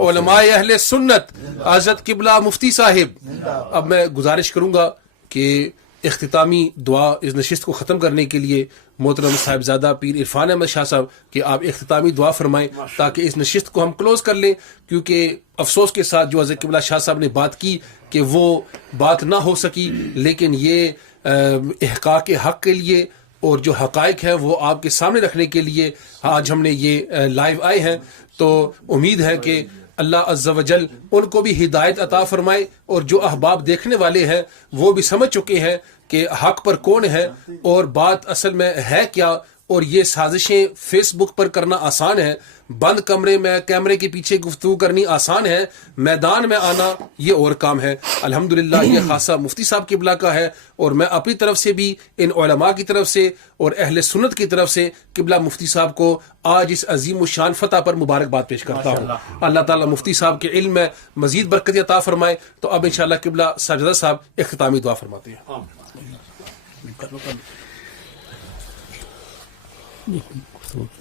علماء اہل سنت، حضرت قبلہ مفتی صاحب۔ اب میں گزارش کروں گا کہ اختتامی دعا اس نشست کو ختم کرنے کے لیے محترم صاحبزادہ پیر عرفان احمد شاہ صاحب کہ آپ اختتامی دعا فرمائیں تاکہ اس نشست کو ہم کلوز کر لیں، کیونکہ افسوس کے ساتھ جو حضرت قبلہ شاہ صاحب نے بات کی کہ وہ بات نہ ہو سکی، لیکن یہ احقاق حق کے لیے اور جو حقائق ہے وہ آپ کے سامنے رکھنے کے لیے آج ہم نے یہ لائیو آئے ہیں۔ تو امید ہے کہ اللہ عز و جل ان کو بھی ہدایت عطا فرمائے، اور جو احباب دیکھنے والے ہیں وہ بھی سمجھ چکے ہیں کہ حق پر کون ہے اور بات اصل میں ہے کیا۔ اور یہ سازشیں فیس بک پر کرنا آسان ہے، بند کمرے میں کیمرے کے پیچھے گفتگو کرنی آسان ہے، میدان میں آنا یہ اور کام ہے۔ الحمدللہ یہ خاصہ مفتی صاحب قبلہ کا ہے، اور میں اپنی طرف سے بھی ان علماء کی طرف سے اور اہل سنت کی طرف سے قبلہ مفتی صاحب کو آج اس عظیم الشان فتح پر مبارکباد پیش کرتا ہوں۔ اللہ تعالیٰ مفتی صاحب کے علم میں مزید برکت عطا فرمائے۔ تو اب انشاءاللہ قبلہ صاحبزادہ صاحب اختتامی دعا فرماتے ہیں۔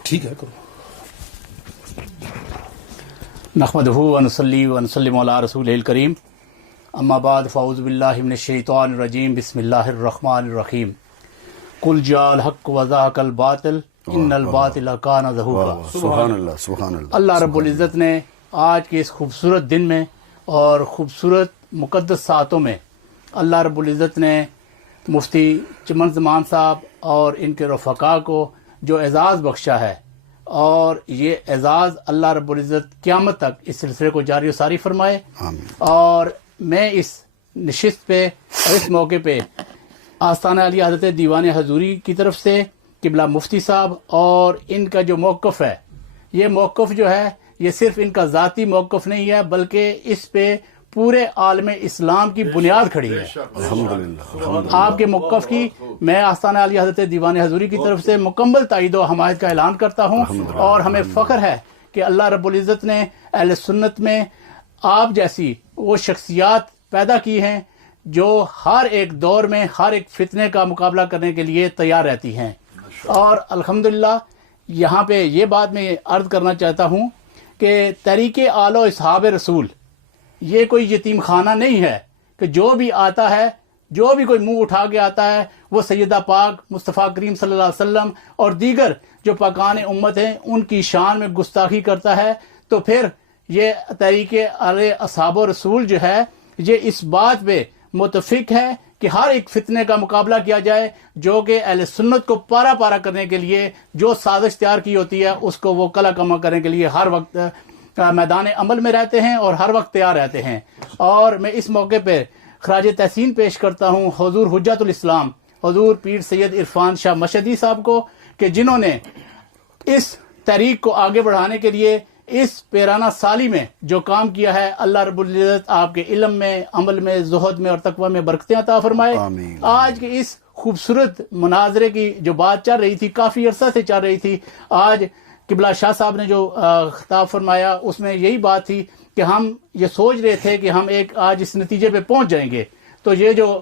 ٹھیک ہے، کرو۔ نحمدہ ونصلی ونسلم علی رسولہ الکریم، اما بعد فاعوذ باللہ من الشیطان الرجیم، بسم اللہ الرحمن الرحیم۔ قل جاء الحق وزهق الباطل ان الباطل کان زہوقا۔ سبحان اللہ، سبحان اللہ۔ اللہ رب العزت نے آج کے اس خوبصورت دن میں اور خوبصورت مقدس ساعتوں میں اللہ رب العزت نے مفتی چمن زمان صاحب اور ان کے رفقا کو جو اعزاز بخشا ہے، اور یہ اعزاز اللہ رب العزت قیامت تک اس سلسلے کو جاری و ساری فرمائے۔ آمین۔ اور میں اس نشست پہ اور اس موقع پہ آستانہ علی حضرت دیوان حضوری کی طرف سے قبلہ مفتی صاحب اور ان کا جو موقف ہے، یہ موقف جو ہے یہ صرف ان کا ذاتی موقف نہیں ہے، بلکہ اس پہ پورے عالم اسلام کی بنیاد کھڑی ہے۔ الحمدللہ۔ آپ کے موقف کی میں آستانہ علی حضرت دیوان حضوری کی طرف سے مکمل تائید و حمایت کا اعلان کرتا ہوں، اور ہمیں فخر ہے کہ اللہ رب العزت نے اہل سنت میں آپ جیسی وہ شخصیات پیدا کی ہیں جو ہر ایک دور میں ہر ایک فتنے کا مقابلہ کرنے کے لیے تیار رہتی ہیں. اور الحمدللہ یہاں پہ یہ بات میں عرض کرنا چاہتا ہوں کہ تحریک آل و اصحاب رسول یہ کوئی یتیم خانہ نہیں ہے کہ جو بھی آتا ہے، جو بھی کوئی منہ اٹھا کے آتا ہے وہ سیدہ پاک مصطفیٰ کریم صلی اللہ علیہ وسلم اور دیگر جو پاکان امت ہیں ان کی شان میں گستاخی کرتا ہے. تو پھر یہ تحریک آل اصحاب رسول جو ہے یہ اس بات پہ متفق ہے کہ ہر ایک فتنے کا مقابلہ کیا جائے جو کہ اہل سنت کو پارا پارا کرنے کے لیے جو سازش تیار کی ہوتی ہے اس کو وہ کلا کما کرنے کے لیے ہر وقت میدان عمل میں رہتے ہیں اور ہر وقت تیار رہتے ہیں. اور میں اس موقع پہ خراج تحسین پیش کرتا ہوں حضور حجت الاسلام حضور پیر سید عرفان شاہ مشہدی صاحب کو کہ جنہوں نے اس تحریک کو آگے بڑھانے کے لیے اس پیرانہ سالی میں جو کام کیا ہے. اللہ رب العزت آپ کے علم میں، عمل میں، زہد میں اور تقوی میں برکتیں عطا فرمائے. آج کے اس خوبصورت مناظرے کی جو بات چل رہی تھی، کافی عرصہ سے چل رہی تھی، آج قبلہ شاہ صاحب نے جو خطاب فرمایا اس میں یہی بات تھی کہ ہم یہ سوچ رہے تھے کہ ہم ایک آج اس نتیجے پہ پہنچ جائیں گے تو یہ جو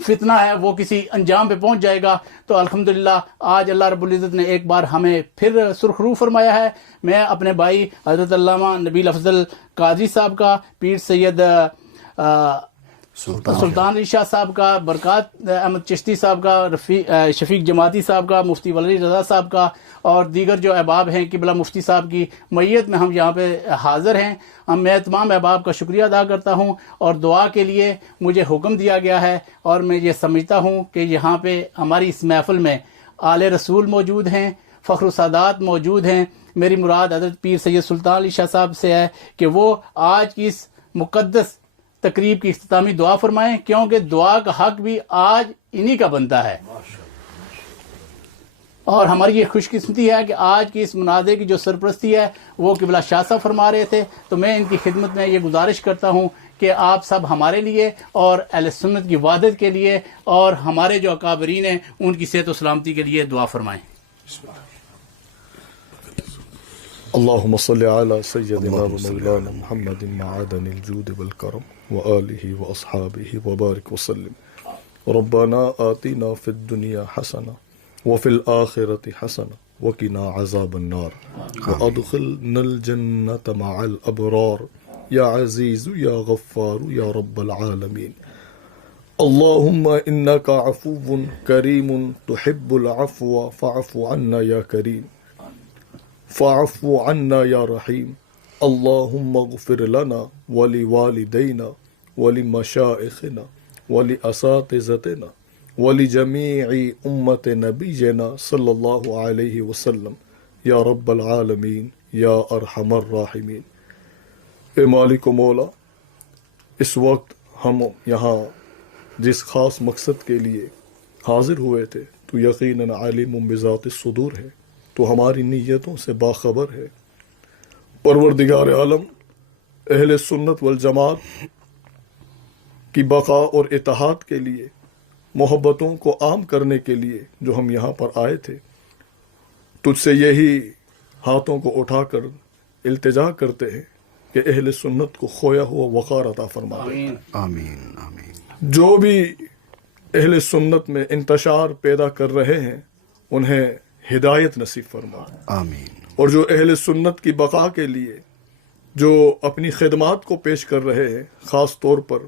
فتنہ ہے وہ کسی انجام پہ پہنچ جائے گا. تو الحمدللہ آج اللہ رب العزت نے ایک بار ہمیں پھر سرخرو فرمایا ہے. میں اپنے بھائی حضرت علامہ نبیل افضل قادری صاحب کا، پیر سید سلطان علی شاہ صاحب کا، برکات احمد چشتی صاحب کا، شفیق جماعتی صاحب کا، مفتی ولی رضا صاحب کا اور دیگر جو احباب ہیں قبلہ مفتی صاحب کی میت میں ہم یہاں پہ حاضر ہیں. میں تمام احباب کا شکریہ ادا کرتا ہوں اور دعا کے لیے مجھے حکم دیا گیا ہے اور میں یہ سمجھتا ہوں کہ یہاں پہ ہماری اس محفل میں آل رسول موجود ہیں، فخر و سادات موجود ہیں. میری مراد حضرت پیر سید سلطان علی شاہ صاحب سے ہے کہ وہ آج کی اس مقدس تقریب کی اختتامی دعا فرمائیں کیونکہ دعا کا حق بھی آج انہی کا بنتا ہے. اور ہماری یہ خوش قسمتی ہے کہ آج کی اس مناظرے کی جو سرپرستی ہے وہ قبلہ شاہ صاحب فرما رہے تھے. تو میں ان کی خدمت میں یہ گزارش کرتا ہوں کہ آپ سب ہمارے لیے اور اہل سنت کی وحدت کے لیے اور ہمارے جو اکابرین ہیں ان کی صحت و سلامتی کے لیے دعا فرمائیں. اللهم صل على سيدنا ومولانا محمد معدن الجود والكرم وآله وأصحابه وبارك وسلم. ربنا آتنا في الدنيا حسنة وفي الآخرة حسنة وقنا عذاب النار وأدخلنا الجنة مع الأبرار يا عزيز يا غفار يا رب العالمين. اللهم إنك عفو كريم تحب العفو فاعف عنا يا كريم فاعف عنا يا رحيم. اللهم اغفر لنا ولوالدينا ولمشائخنا ولأساتذتنا ولجميع أمة نبينا صلى الله عليه وسلم يا رب العالمين يا أرحم الراحمين. اے مالک و مولا، اس وقت ہم یہاں جس خاص مقصد کے لیے حاضر ہوئے تھے تو یقیناً عالم بذات الصدور ہے، تو ہماری نیتوں سے باخبر ہے. پروردگار عالم اہل سنت والجماعت کی بقا اور اتحاد کے لیے، محبتوں کو عام کرنے کے لیے جو ہم یہاں پر آئے تھے، تجھ سے یہی ہاتھوں کو اٹھا کر التجا کرتے ہیں کہ اہل سنت کو کھویا ہوا وقار عطا فرما دے. آمین آمین. جو بھی اہل سنت میں انتشار پیدا کر رہے ہیں انہیں ہدایت نصیب فرما. آمین. اور جو اہل سنت کی بقا کے لیے جو اپنی خدمات کو پیش کر رہے ہیں، خاص طور پر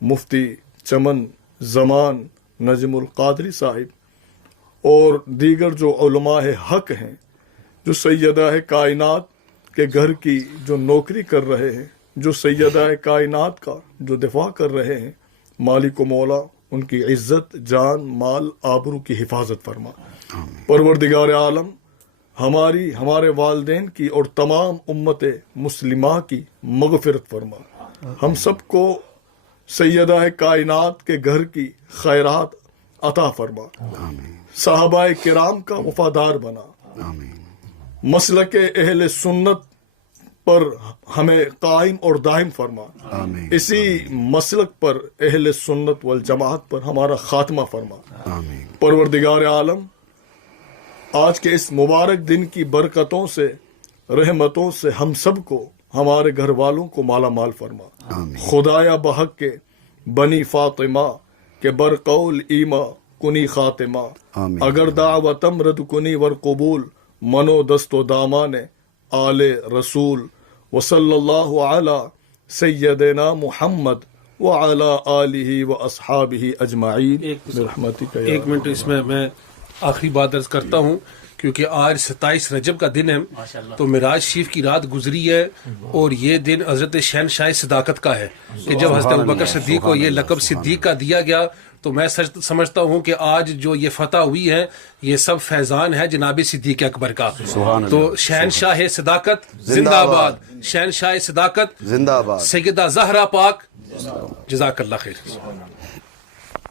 مفتی چمن زمان نجم القادری صاحب اور دیگر جو علماء حق ہیں، جو سیدہ کائنات کے گھر کی جو نوکری کر رہے ہیں، جو سیدہ کائنات کا جو دفاع کر رہے ہیں، مالک و مولا ان کی عزت، جان، مال، آبرو کی حفاظت فرما. پروردگار عالم ہمارے والدین کی اور تمام امت مسلمہ کی مغفرت فرما. ہم سب کو سیدہ کائنات کے گھر کی خیرات عطا فرما. صحابہ کرام کا وفادار بنا. مسلک اہل سنت پر ہمیں قائم اور دائم فرما. اسی مسلک پر اہل سنت والجماعت پر ہمارا خاتمہ فرما. پروردگار عالم آج کے اس مبارک دن کی برکتوں سے، رحمتوں سے ہم سب کو ہمارے گھر والوں کو مالا مال فرما. خدایا بحق کے بنی فاطمہ کے برقول ایما کنی خاتمہ. اگر دعوتم رد کنی ور قبول منو دست و دامان آل رسول. وصلی اللہ علی سیدنا محمد وعلی آلہ و اصحابہ اجمعین برحمتک یا ایک منٹ اس میں آخری بات عرض کرتا ہوں، کیونکہ آج 27 رجب کا دن ہے تو معراج شریف کی رات گزری ہے، اور یہ دن حضرت شہنشاہ صداقت کا ہے کہ جب حضرت ابوبکر صدیق کو یہ لقب صدیق کا دیا گیا، تو میں سمجھتا ہوں کہ آج جو یہ فتح ہوئی ہے یہ سب فیضان ہے جناب صدیق اکبر کا. تو شہنشاہ صداقت زندہ آباد، شہنشاہ صداقت زندہ باد. سیدہ زہرا پاک، جزاک اللہ خیر.